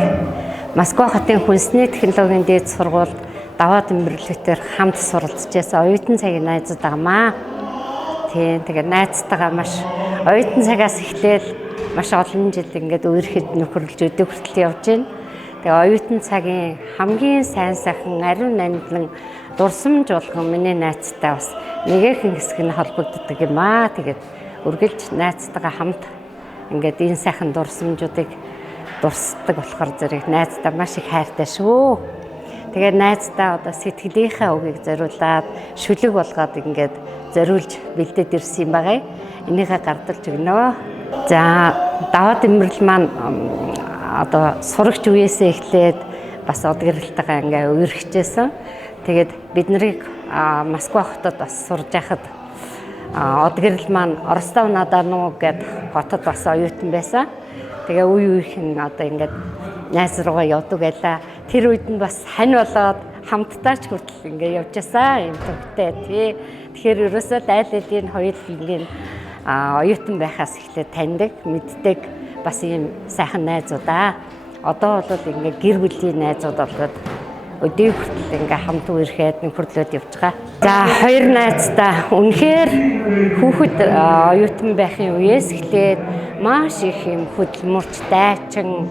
Москва хотын хүнсний технологийн дээд сургуульд даваа тэмдэглэлээр хамт суралцж байсан оюутан цагийн найзууд байгаамаа. Тэгээд найзтайгаа маш оюутан цагаас эхлээл маш олон жил ингээд үерхэд нөхөрлөж өдөө хүртэл явж байна. Тэгээд оюутан цагийн хамгийн сайн сайхан ариун амьдлан дурсамж болгон миний найзтай бас нэгэн хэсэг нь холбогддог юм аа. Тэгээд үргэлж найзтайгаа хамт ингээд энэ сайхан дурсамжуудыг дурсдаг болохоор зэрэг найздаа маш их хайртай шүү. Тэгээд найздаа одоо сэтгэлийнхээ үгийг зориулаад шүлэг болгоод ингээд зориулж бэлдээд ирсэн юм байгаа. Энийгээ гардалж өгнө. За даваа тэмдэглэл маань одоо сурагч үеэсээ эхлээд бас од гэрэлтэйгээ ингээ үерхжсэн. Тэгээд бид нарыг Москва хотод бас сурж байхад од гэрэл маань Ростов на Дону гэдэг хотод бас оюутан байсан. Тэгээ үе үеийн одоо ингээд найз руугаа явдаг байлаа. Тэр үед нь бас хань болоод хамтдаа ч хүртэл ингээд явж байсан юм төгтэй тий. Тэгэхээр ерөөсөө айл алын хоёулын оюутан байхаас эхлээд таньдаг, мэддэг бас ийм сайхан найзуудаа. Одоо бол ингээд гэр бүлийн найзууд болоод өдөө хүртэл ингээ хамт үерхэд нөхөрлөд явж байгаа. За хоёр найзтай үнэхээр хүүхэд оюутан байхын үеэс эхлээд маш их юм хөдөлмөрч дайчин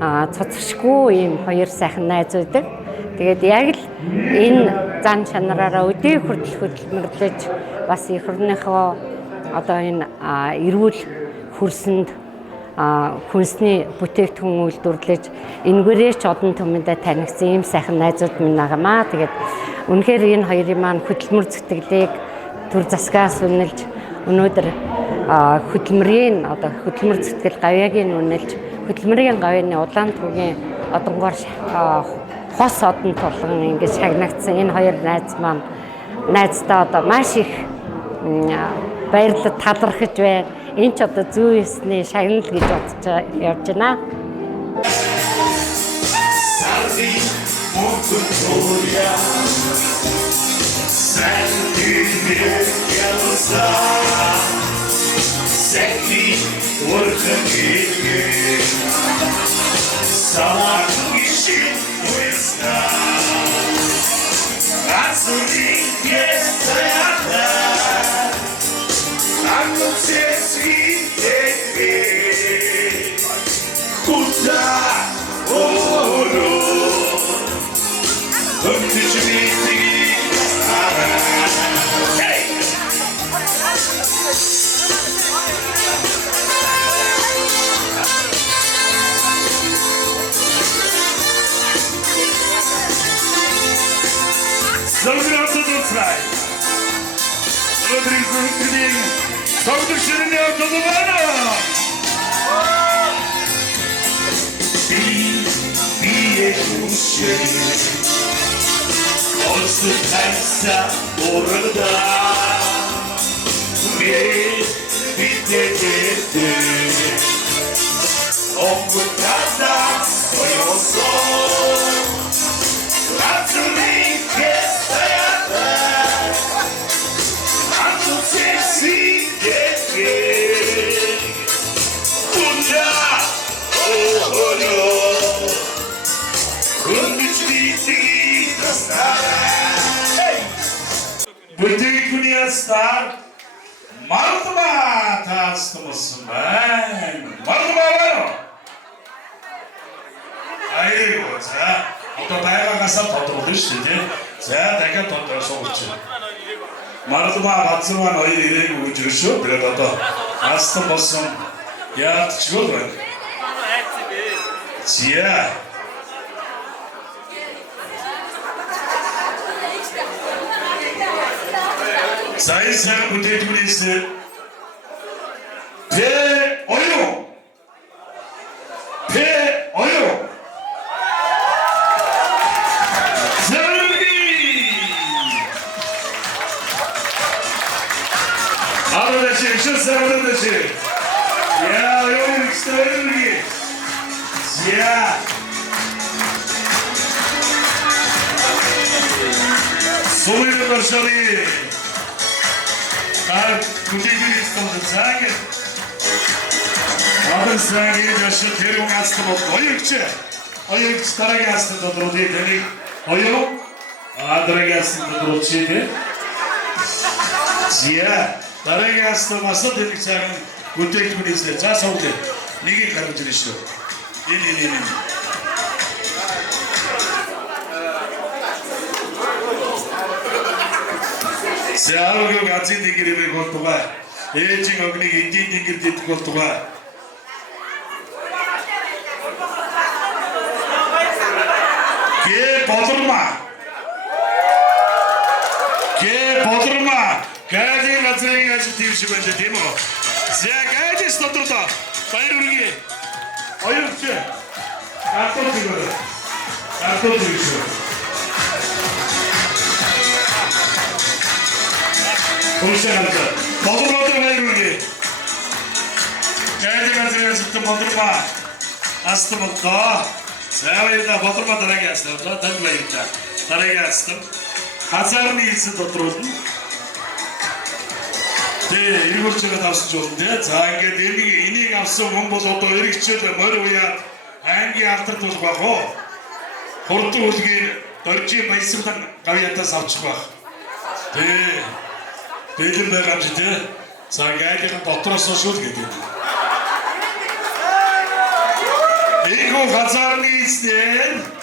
цоцгошгүй юм хоёр сайхан найзууд. Тэгээд яг л энэ зан чанараараа өдөө хүртэл хөдөлмөрлөж бас их орныхоо одоо энэ эрүүл хөрсөнд хүнсний бүтээгдэхүүн үйлдвэрлэж энэгээрээ ч олон түмэндээ танигдсан ийм сайхан найзууд минь байгаамаа. Тэгээд үнэхээр энэ хоёрын маань хөдөлмөр зүтгэлийг төр засгаас үнэлж өнөөдөр хөдөлмөрийн хөдөлмөр зүтгэл гавьяагийн үнэлж хөдөлмөрийн гавьяаны улаан түүгийн одонгоор хос одон тулган ингэж шагнагдсан энэ хоёр найз маань найздаа маш их баярлалд талархаж байна. Энэ ч зүй ёсны шагнал гэж бодож явж байна. Бүтээгдэхүүний стар Мартма таастмсан байна. Мартма байна. Айруу за. Одоо байгаагаас тодруулна шүү дээ. За дахиад тодруулж. Мартма бацман хоёр ирээгүй гэж шүү. Тэгээд одоо астм болсон яатчгүй байна. Зя. Сайсан бүтээгдэхүүнээс Оёгч дараагийн хастад тодруулъя тэнийг оёо дараагийн хастад тодруулчихъя. Зя дараагийн хастад масад тэнийг цагаан бүтээгдэхүүнээс за суулъя. Нэгийг гаргаж ирнэ шүү. Энэ. Сяагийн газын дингэрийг болтугай. Ээжийн огныг эдийн дингэр дэдэх болтугай. Бодрма. Газын газрын ажил тийш байна тийм үү? За газис дотроо баяр үргээ. Оёгч. Артур тийш. Хөөсөнд бодроо баяр үргээ. Газын газрын ажил бодрма. Астмолто. Савайда бодрма дараагийн астмолто тань баяртай. Дараагийн астм хазаарны хэлсэн тодруулна. Тэгээ эргүүлчээр авсан ч болно тий. За ингээд энийг авсан хүн бол одоо эргэжчээд морь уяад ангийн алдарт болох байх уу? Хурдан үлгийн доржийн баясгалан гавьяатаас авчих байх. Тий. Бэлэн байгаа юм чи тий. За гайдын дотроос шүүл гэдэг. Эйгөө хазаарны хэлсэн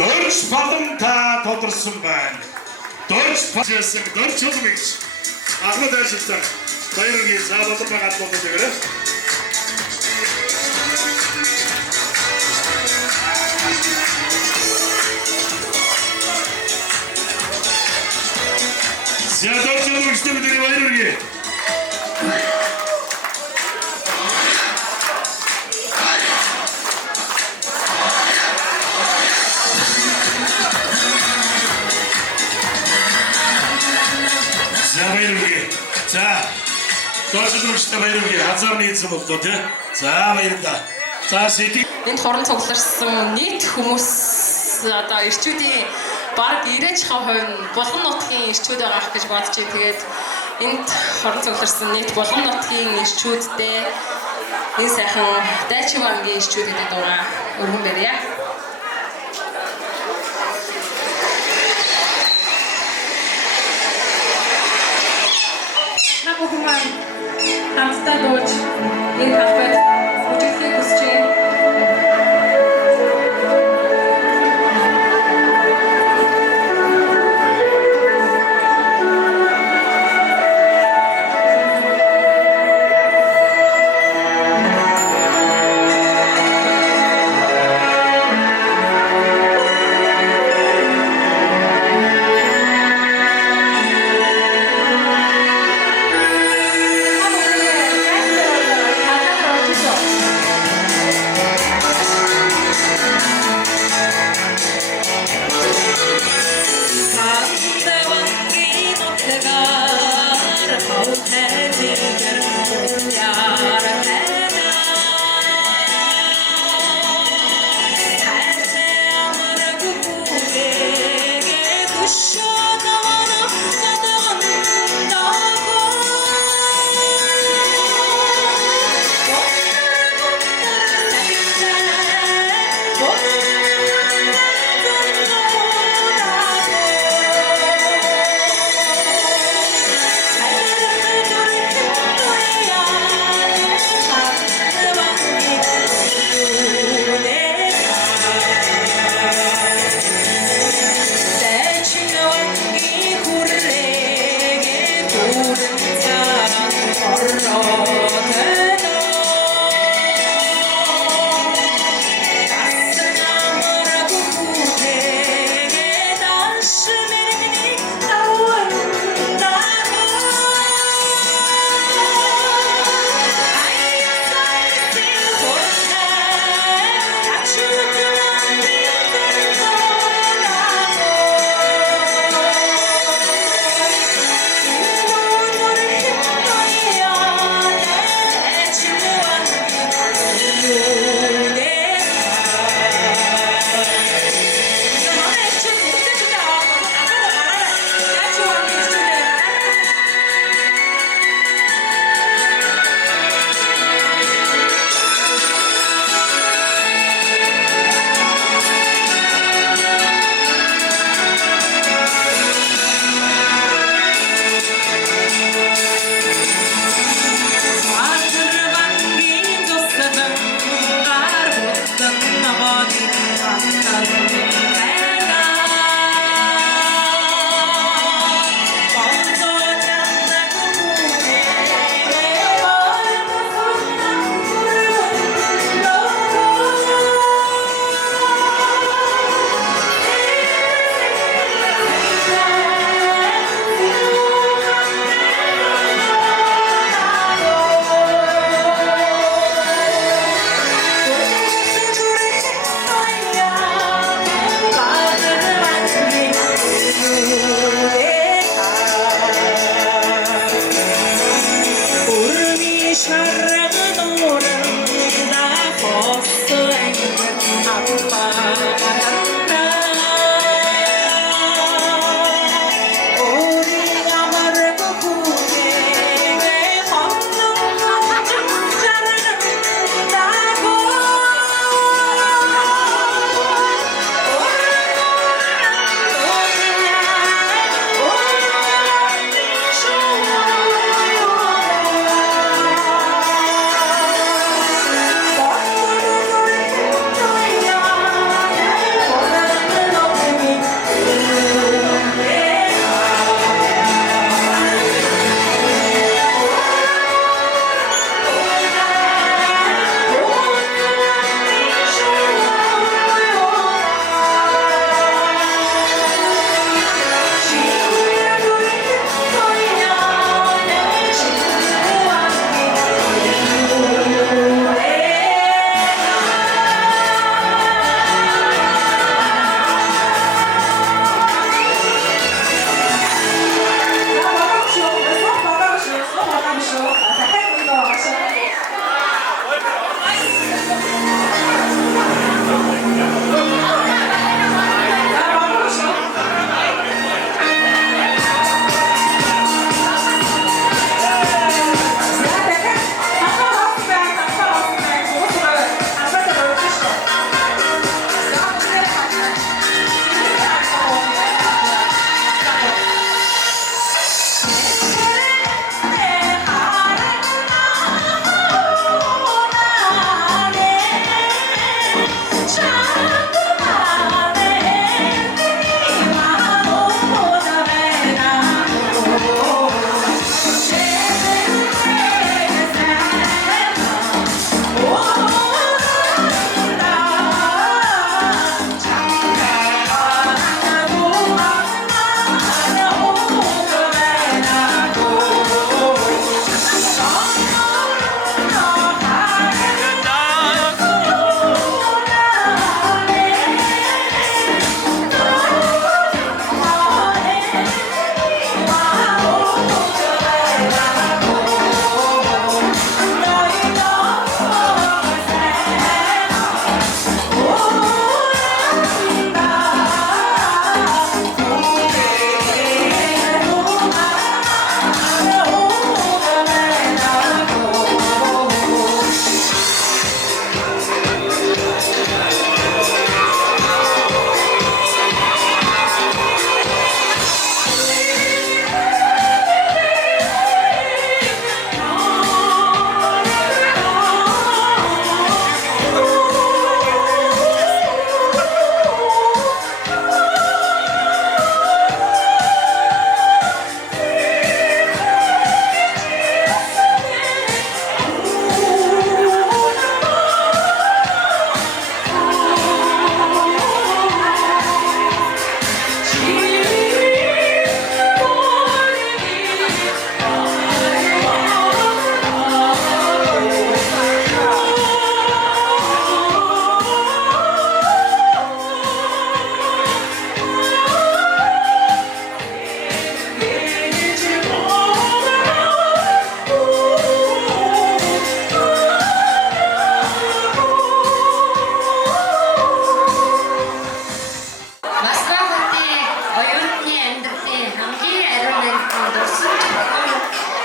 Дорж палмта тодорсон байна. Дорж пажсэн дорж чулмигч. Ахмад ажилтан баяргийн заавал байгаа болоод байгаа. 자, 덕질을 시대분들이 와 이러게. 자, 와 이러게. 자, 덕질을 시대 와 이러게. 한사람이 있으면 없거든. 자, 와 이런다. 자, 세팅. Энд хорон цугларсан нийт хүмүүс одоо ирчүүдийн бараг 90% нь Булган нутгийн ирчүүд байгаа гэж бодож байна. Тэгээд энд хорон цугларсан нийт Булган нутгийн ирчүүдтэй энэ сайхан Дайчин бангийн ирчүүдэд дураа өргөн барья. Та бүхэн хамтдаа дууж энэ талбайд үжиглэхийг хүсэж байна.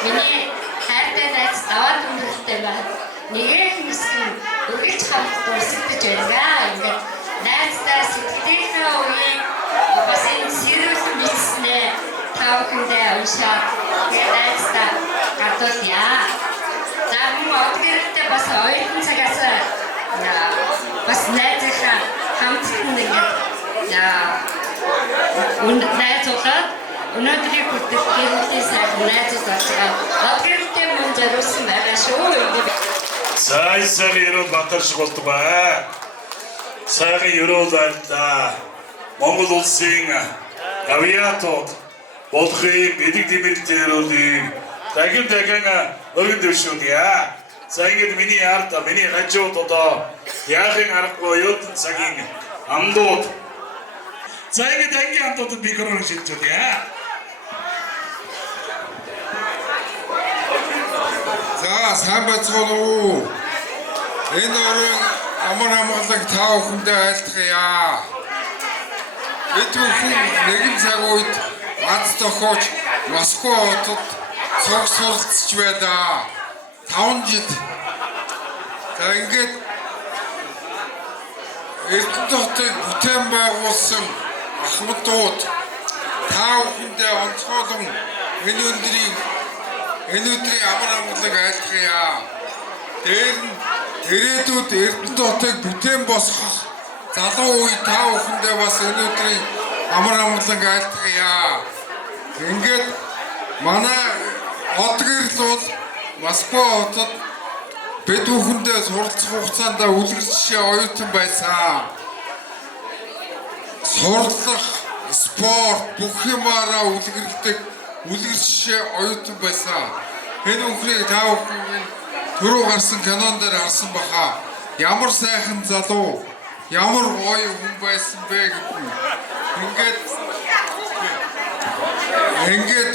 Миний хайртай найз даваад өнгөрөлтэй байна. Нэгээх мэсгэн үргэлж хамт дурсагдж байна. Ингээд найзтай сэтгэлийнхээ үеийг бас энэ сэрүүлэн бичснээ та бүхэндээ уншаад тэгээд найзтай гадуулъя. За мөн одгэрэлтэй бас оюутан цагаас бас найзынхаа хамтдан ингээд найзуулаад өнөөдрийг хүртэл гэрэлтийн сайхан найзууд болж байгаа. Одгэрэлтэй мөн зориулсан байгаа шүү. Сайхан ерөөл батар шиг болтугай. Сайхан ерөөл байлаа. Монгол улсын авиатууд болохын бидэг дэмэртэй ерөөлийг дахин өргөн дэвшүүлье. За ингэж миний ард миний хажууд одоо яахын аргагүй оюутан цагийн амдууд. За ингэж ангийн амдуудад микрофон шилжүүлье. За сайн байцгаана уу. Энэ өрөө амар амгалан та бүхэндээ айлтгая. Бид бүхэн нэгэн цаг үед Аз тохиож Москва хотод цог суралцж байлаа. 5 жил. За ингээд Эрдэнэ хотыг бүтээн байгуулсан Ахмадууд та бүхэндээ онцгойлон энэ өдрийн амар амгалан айлтгая. Дээр нь ирээдүйд Эрдэнэ хотыг бүтээн босгох залуу үе та бүхэндээ бас энэ өдрийн амар амгалан айлтгая. Ингээд манай од гэрэл бол Москва хотод бид бүхэндээ суралцах хугацаанд үлгэр жишээ оюутан байсан. Сурлах, спорт бүх юмараа үлгэрлдэг үлгэр жишээ оюутан байсан. Энэ бүхнийг та бүхэн түрүү гарсан кинон дээр харсан баха. Ямар сайхан залуу, ямар гоё хүн байсан бэ гэдэг. Ингээд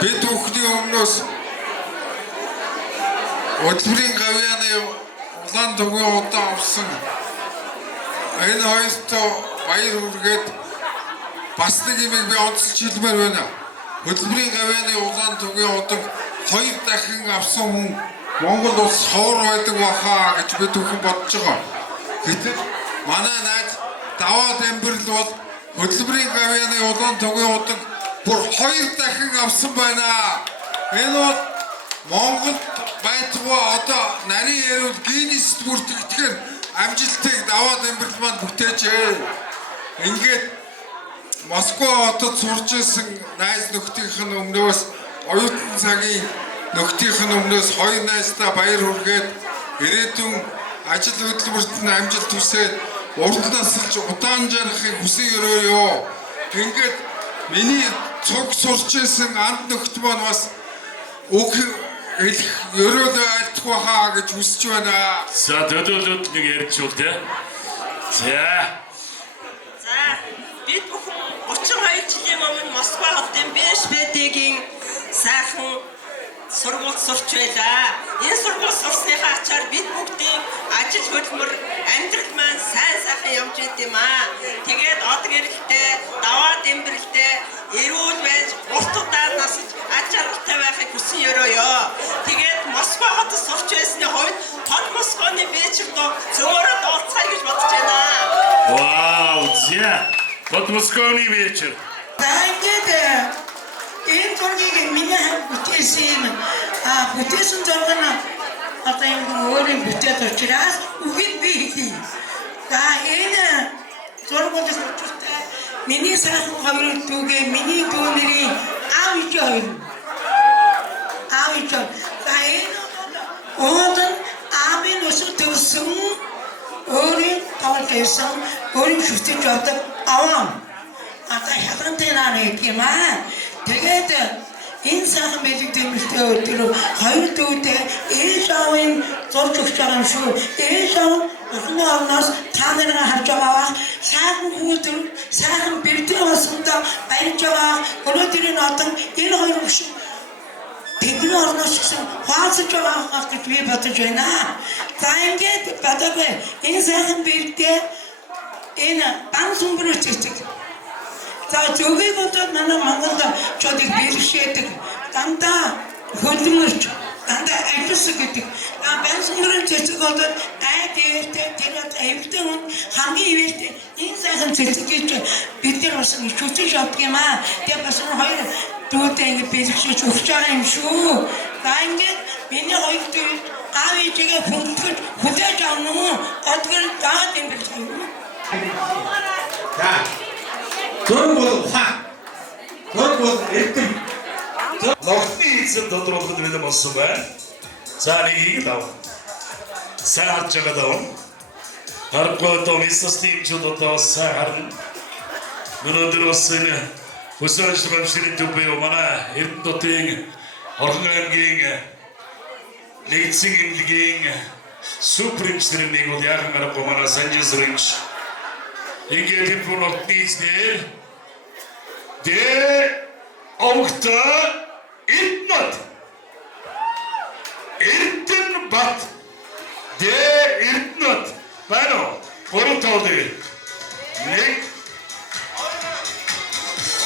бид бүхний өмнөөс Хөдөлмөрийн гавьяаны улаан түгээн удаа авсан энэ хоёртой баяр хүргээд бас нэг юм би онцлж хэлмээр байна. Хөдөлмөрийн гавьяаны улаан түгээн удаг 2 дахин авсан хүн Монгол улс ховор байдаг бахаа гэж бид бүхэн бодож байгаа. Гэтэл манай найз Даваад Эмбэрл бол хөдөлмөрийн гавьяаны улаан түгээн удаг бүр 2 дахин авсан байна. Энэ бол Монголд байтугай одоо нарийн ярил Гиннест бүртгэгдэхээр амжилтыг Даваад Эмбэрл маань бүтээжээ. Ингээд Москва хотод сурж исэн найз нөхдийнх нь өмнөөс оюутан цагийн нөхдийнх нь өмнөөс 2 найзтай баяр хүргээд ирээдүйн ажил хөдөлмөрт нь амжилт хүсээд урд насалж удаан жарахыг хүсэн өрөөё. Ингээд миний цуг сурч исэн анд нөхд маань бас үг ерөөлөө айлтах байхаа гэж хүсэж байна. За төдөлөд нэг ярьчихвол тий. За бид бүхэн 32 жилийн өмнө Москва хотын Бешбедигийн сайхан сургуульд сурч байлаа. Энэ сургууль сурсныхаа ачаар бид бүгдийн ажил хөдөлмөр амьдрал маань сайн сайхан явж байт юм аа. Тэгээд од гэрэлтэй, Даваад Эмбэрлтэй эрүүл байж урт удаан насж аж аргалтай байхыг хүсэн өрөөё. Тэгээд Москва хотод сурч байсны хувьд тод Москваны Бээчрт зөөрөд орцгоё гэж бодож байна. Вау, зя. Тод Москваны Бээчр. За ингээд энэ зургийг миний бүтээсэн бүтээсэн зураг нь одоо юм өөрийн бүтээд учраас үгийг би хэлье. За энэ зураг бол зөвхөн миний сайхан хоёр дүүгээ миний дүүнэрийн аав ээж хоёр. За энэ одоо аавын өсөж төрсөн өөрийн тавд байсан өөрийн шүтэж явдаг аваа. Одоо хянантай наа гэх юм аа. Тэгээд энэ сайхан бэлэг дэмжтэй өдөр хоёр дүүтэй ээж аавын зурж өгч байгаа юм шүү. Ээж аав охины орноос та нарыг харж байгаа. Сайхан хүүхдэр сайхан бэлдээ болсондоо баярж байгаа. Өнөөдрийн одон энэ хоёр биш. Тэдний орноос гэсэн хаалцж байгаа гэж би бодож байна. За ингээд бодоогоо энэ сайхан бэлдээ энэ дан сүмбрүүч чиг. За зөвхөн бодоод манай Монголд чодыг бэлгшээдэг дандаа хөлмөрч дандаа ажиусаг гэдэг. Бензинрын цэцэг болоод дээртэй тэр эвдэн хамгийн ивэртэй энэ сайхан цэцэг гэж бид нар бас шүтэж авдаг юм аа. Тэгээ бас хоёр дүүтэй ингэ бэлгшиж өгч байгаа юм шүү. За ингээд миний хоёр дүү аав ээжигээ хүлээж авна уу? Одгор даад юм биш үү? За. Зург бол хаа. Зург бол эрдэм. Ногтны эзэн тодруулахад бид болсон байна. За нэг дав. Сайн харж байгаа дав. Харахгүй одоо мисс тимчүүд одоо сайн харна. Өнөөдөр бас энэ хүсэл ширхэг төбөө манай Эрдэнэтийн Орхон аймгийн нэгдсэн эмнэлгийн суперинженер нэг бол яг аргагүй манай Санжисрынч ингээд энэ ногтны эзнэр Огта Эрдэнэбат Эрдэнэт байна. Гурван тоотой. Нэг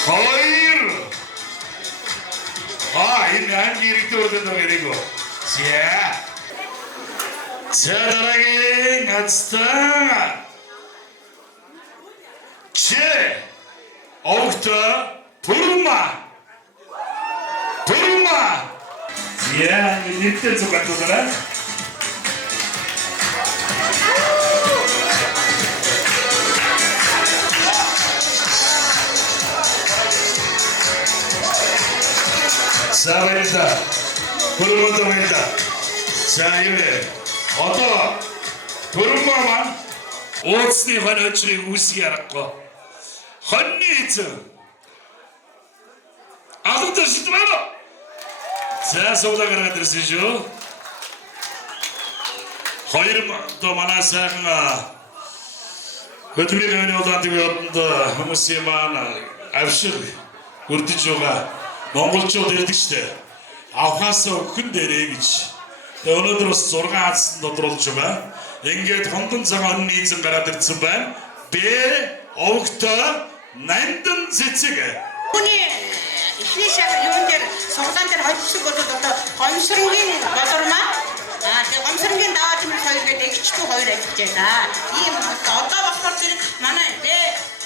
хоёр энэ ангирэгдүүрдэн нэрийгөө. Дараагийн ацтаа Огта Турма. Нэлээд зүгтүүдээ. Савэса. Пурмодомэта. Саивэ. Одоо Турмаман ууцны хоночрыг үүсгий аргагүй. Хоньны эзэн. Алуутай шидмаа. За суудаг гараад ирсэн шүү. Хоёр одоо манай сайхан хөдөлмөрийн улаан төвөнд хүмүүсийн маань авшиг хүрдэж байгаа монголчууд ирдэг штэ. Авхаасаа өгөн дээрээ гэж. Тэгээ өнөөдөр бас 6 хадсан тодруулж байгаа. Ингээд хондон цагаан нийцэн гараад ирсэн байна. Огта нандин цэцэг. Ихний шар юун дээр суглаан дээр хоцсог болоод одоо гомсрынгийн болормаа тэгээ гомсрынгийн даваа тэмэл хоёр гэдэг эгчтэй хоёр ажиллаж байна. Ийм одоо болохоор зэрэг манай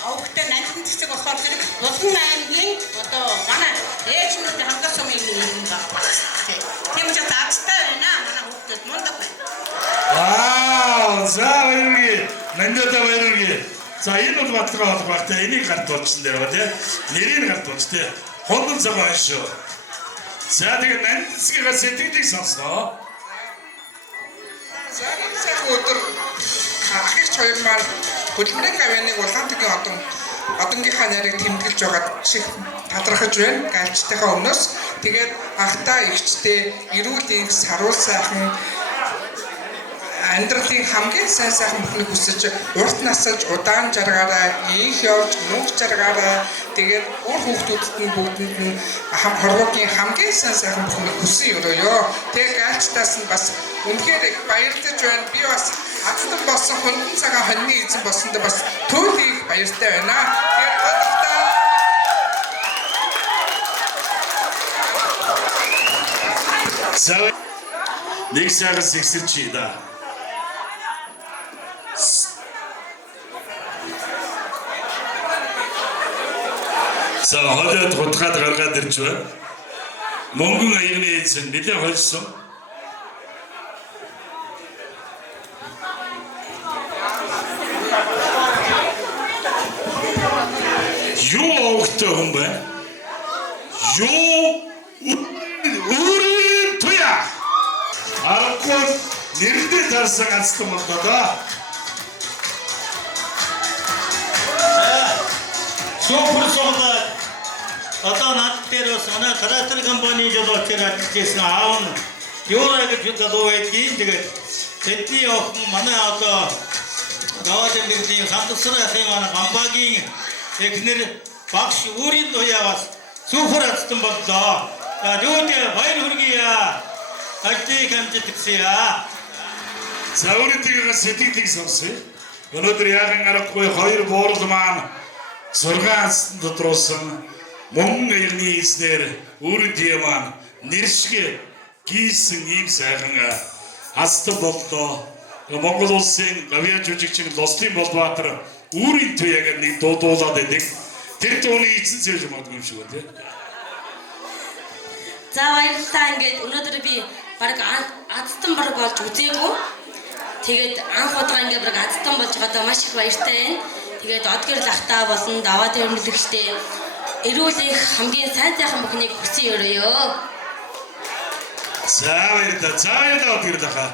Огта нандин цэцэг болохоор зэрэг Улан аймгийн одоо манай ээжнүүдийн хамгаас сумын юм байна. Тийм ч таацтай байна. Манай хүүхдүүд мундаг байна. За баяргий. Нандата баяргий. За энэ бол баталгаа болох багтаа энийг гарт болчихсон дээр ба тий. Нэрийг гарт болч тий. Хондон цагаан шүү. За тэгээ нандцгийн сэтгэлийг сонсноо. За энэ сайхан өдөр ахигч хоёр маань хөдөлмөрийн гавьяныг Улаантүгийн одонгийнхаа нарыг тэмдэглэж байгаад чих талархаж байна. Галчтайхаа өмнөөс тэгээд ахтаа ихчтэй эрүүл их саруул сайхан амьдралын хамгийн сайн бүхнийг хүсэж урт насаж удаан жаргаараа инх явж мөнгө жаргаараа тэгээд ур хүүхдүүдэд нь бүгдэнд нь хорвогийн хамгийн сайн бүхнийг хүсэн өрөөё. Тэгээд гаалчтаас нь бас үнэхээр их баярлаж байна. Би бас атсан болсон хондон цагаан хоньны эзэн болсондоо бас төөл их баяртай байна. Тэгээд гадагтаа нэг сарс ихсэрчий да. За хойд хутгаад гаргаад ирж байна. Мөнгөн аягны эзэн нэлээд хольсон. Юу огтой хүн байна? Юу үрийн туя. Арахгүй нэрдээ тарсан ганцхан боллоо да. Супер суулаа. Одоо над дээр бас манай каратер компани жолоочор ажиллажсэн аав нь юураа гэж залуу байдгийг тэгээд тэдний охин манай одоо Гаадын бэрлийн Сандсрахын манай гамбагийн эхнэр багш үрийн туяавас супер ацсан боллоо. Дүүтэй баяр хүргье. Ажлыг хамт тэгсэя. За өөрийнхөө сэтгэлийг сонсъё. Өнөөдөр яахан аргагүй хоёр буурал маань сургаан дотроос Мөн аяны эснэр өөрийн тийм маань нэршгэ гийсэн ийм сайхан хастан боллоо. Монгол улсын гавьяа жүжигчин Лослын Болбаатар өөрийн туяаг нэг дуудуулаад байдаг. Тэр дууны эзэн зээж магадгүй юм шиг байна тийм. За баярлалаа. Ингээд өнөөдөр би баг азтан баг болж үзээгүй. Тэгээд анх удаа ингээд баг азтан болж байгаа маш их баяртай байна. Тэгээд одгэр лахтаа болон даваа тэмдэглэгчтэй эрүүл их хамгийн сайн сайхан бүхнийг хүсье өрөөё. За баярлалаа. За баярлалаа одгэр лахаа.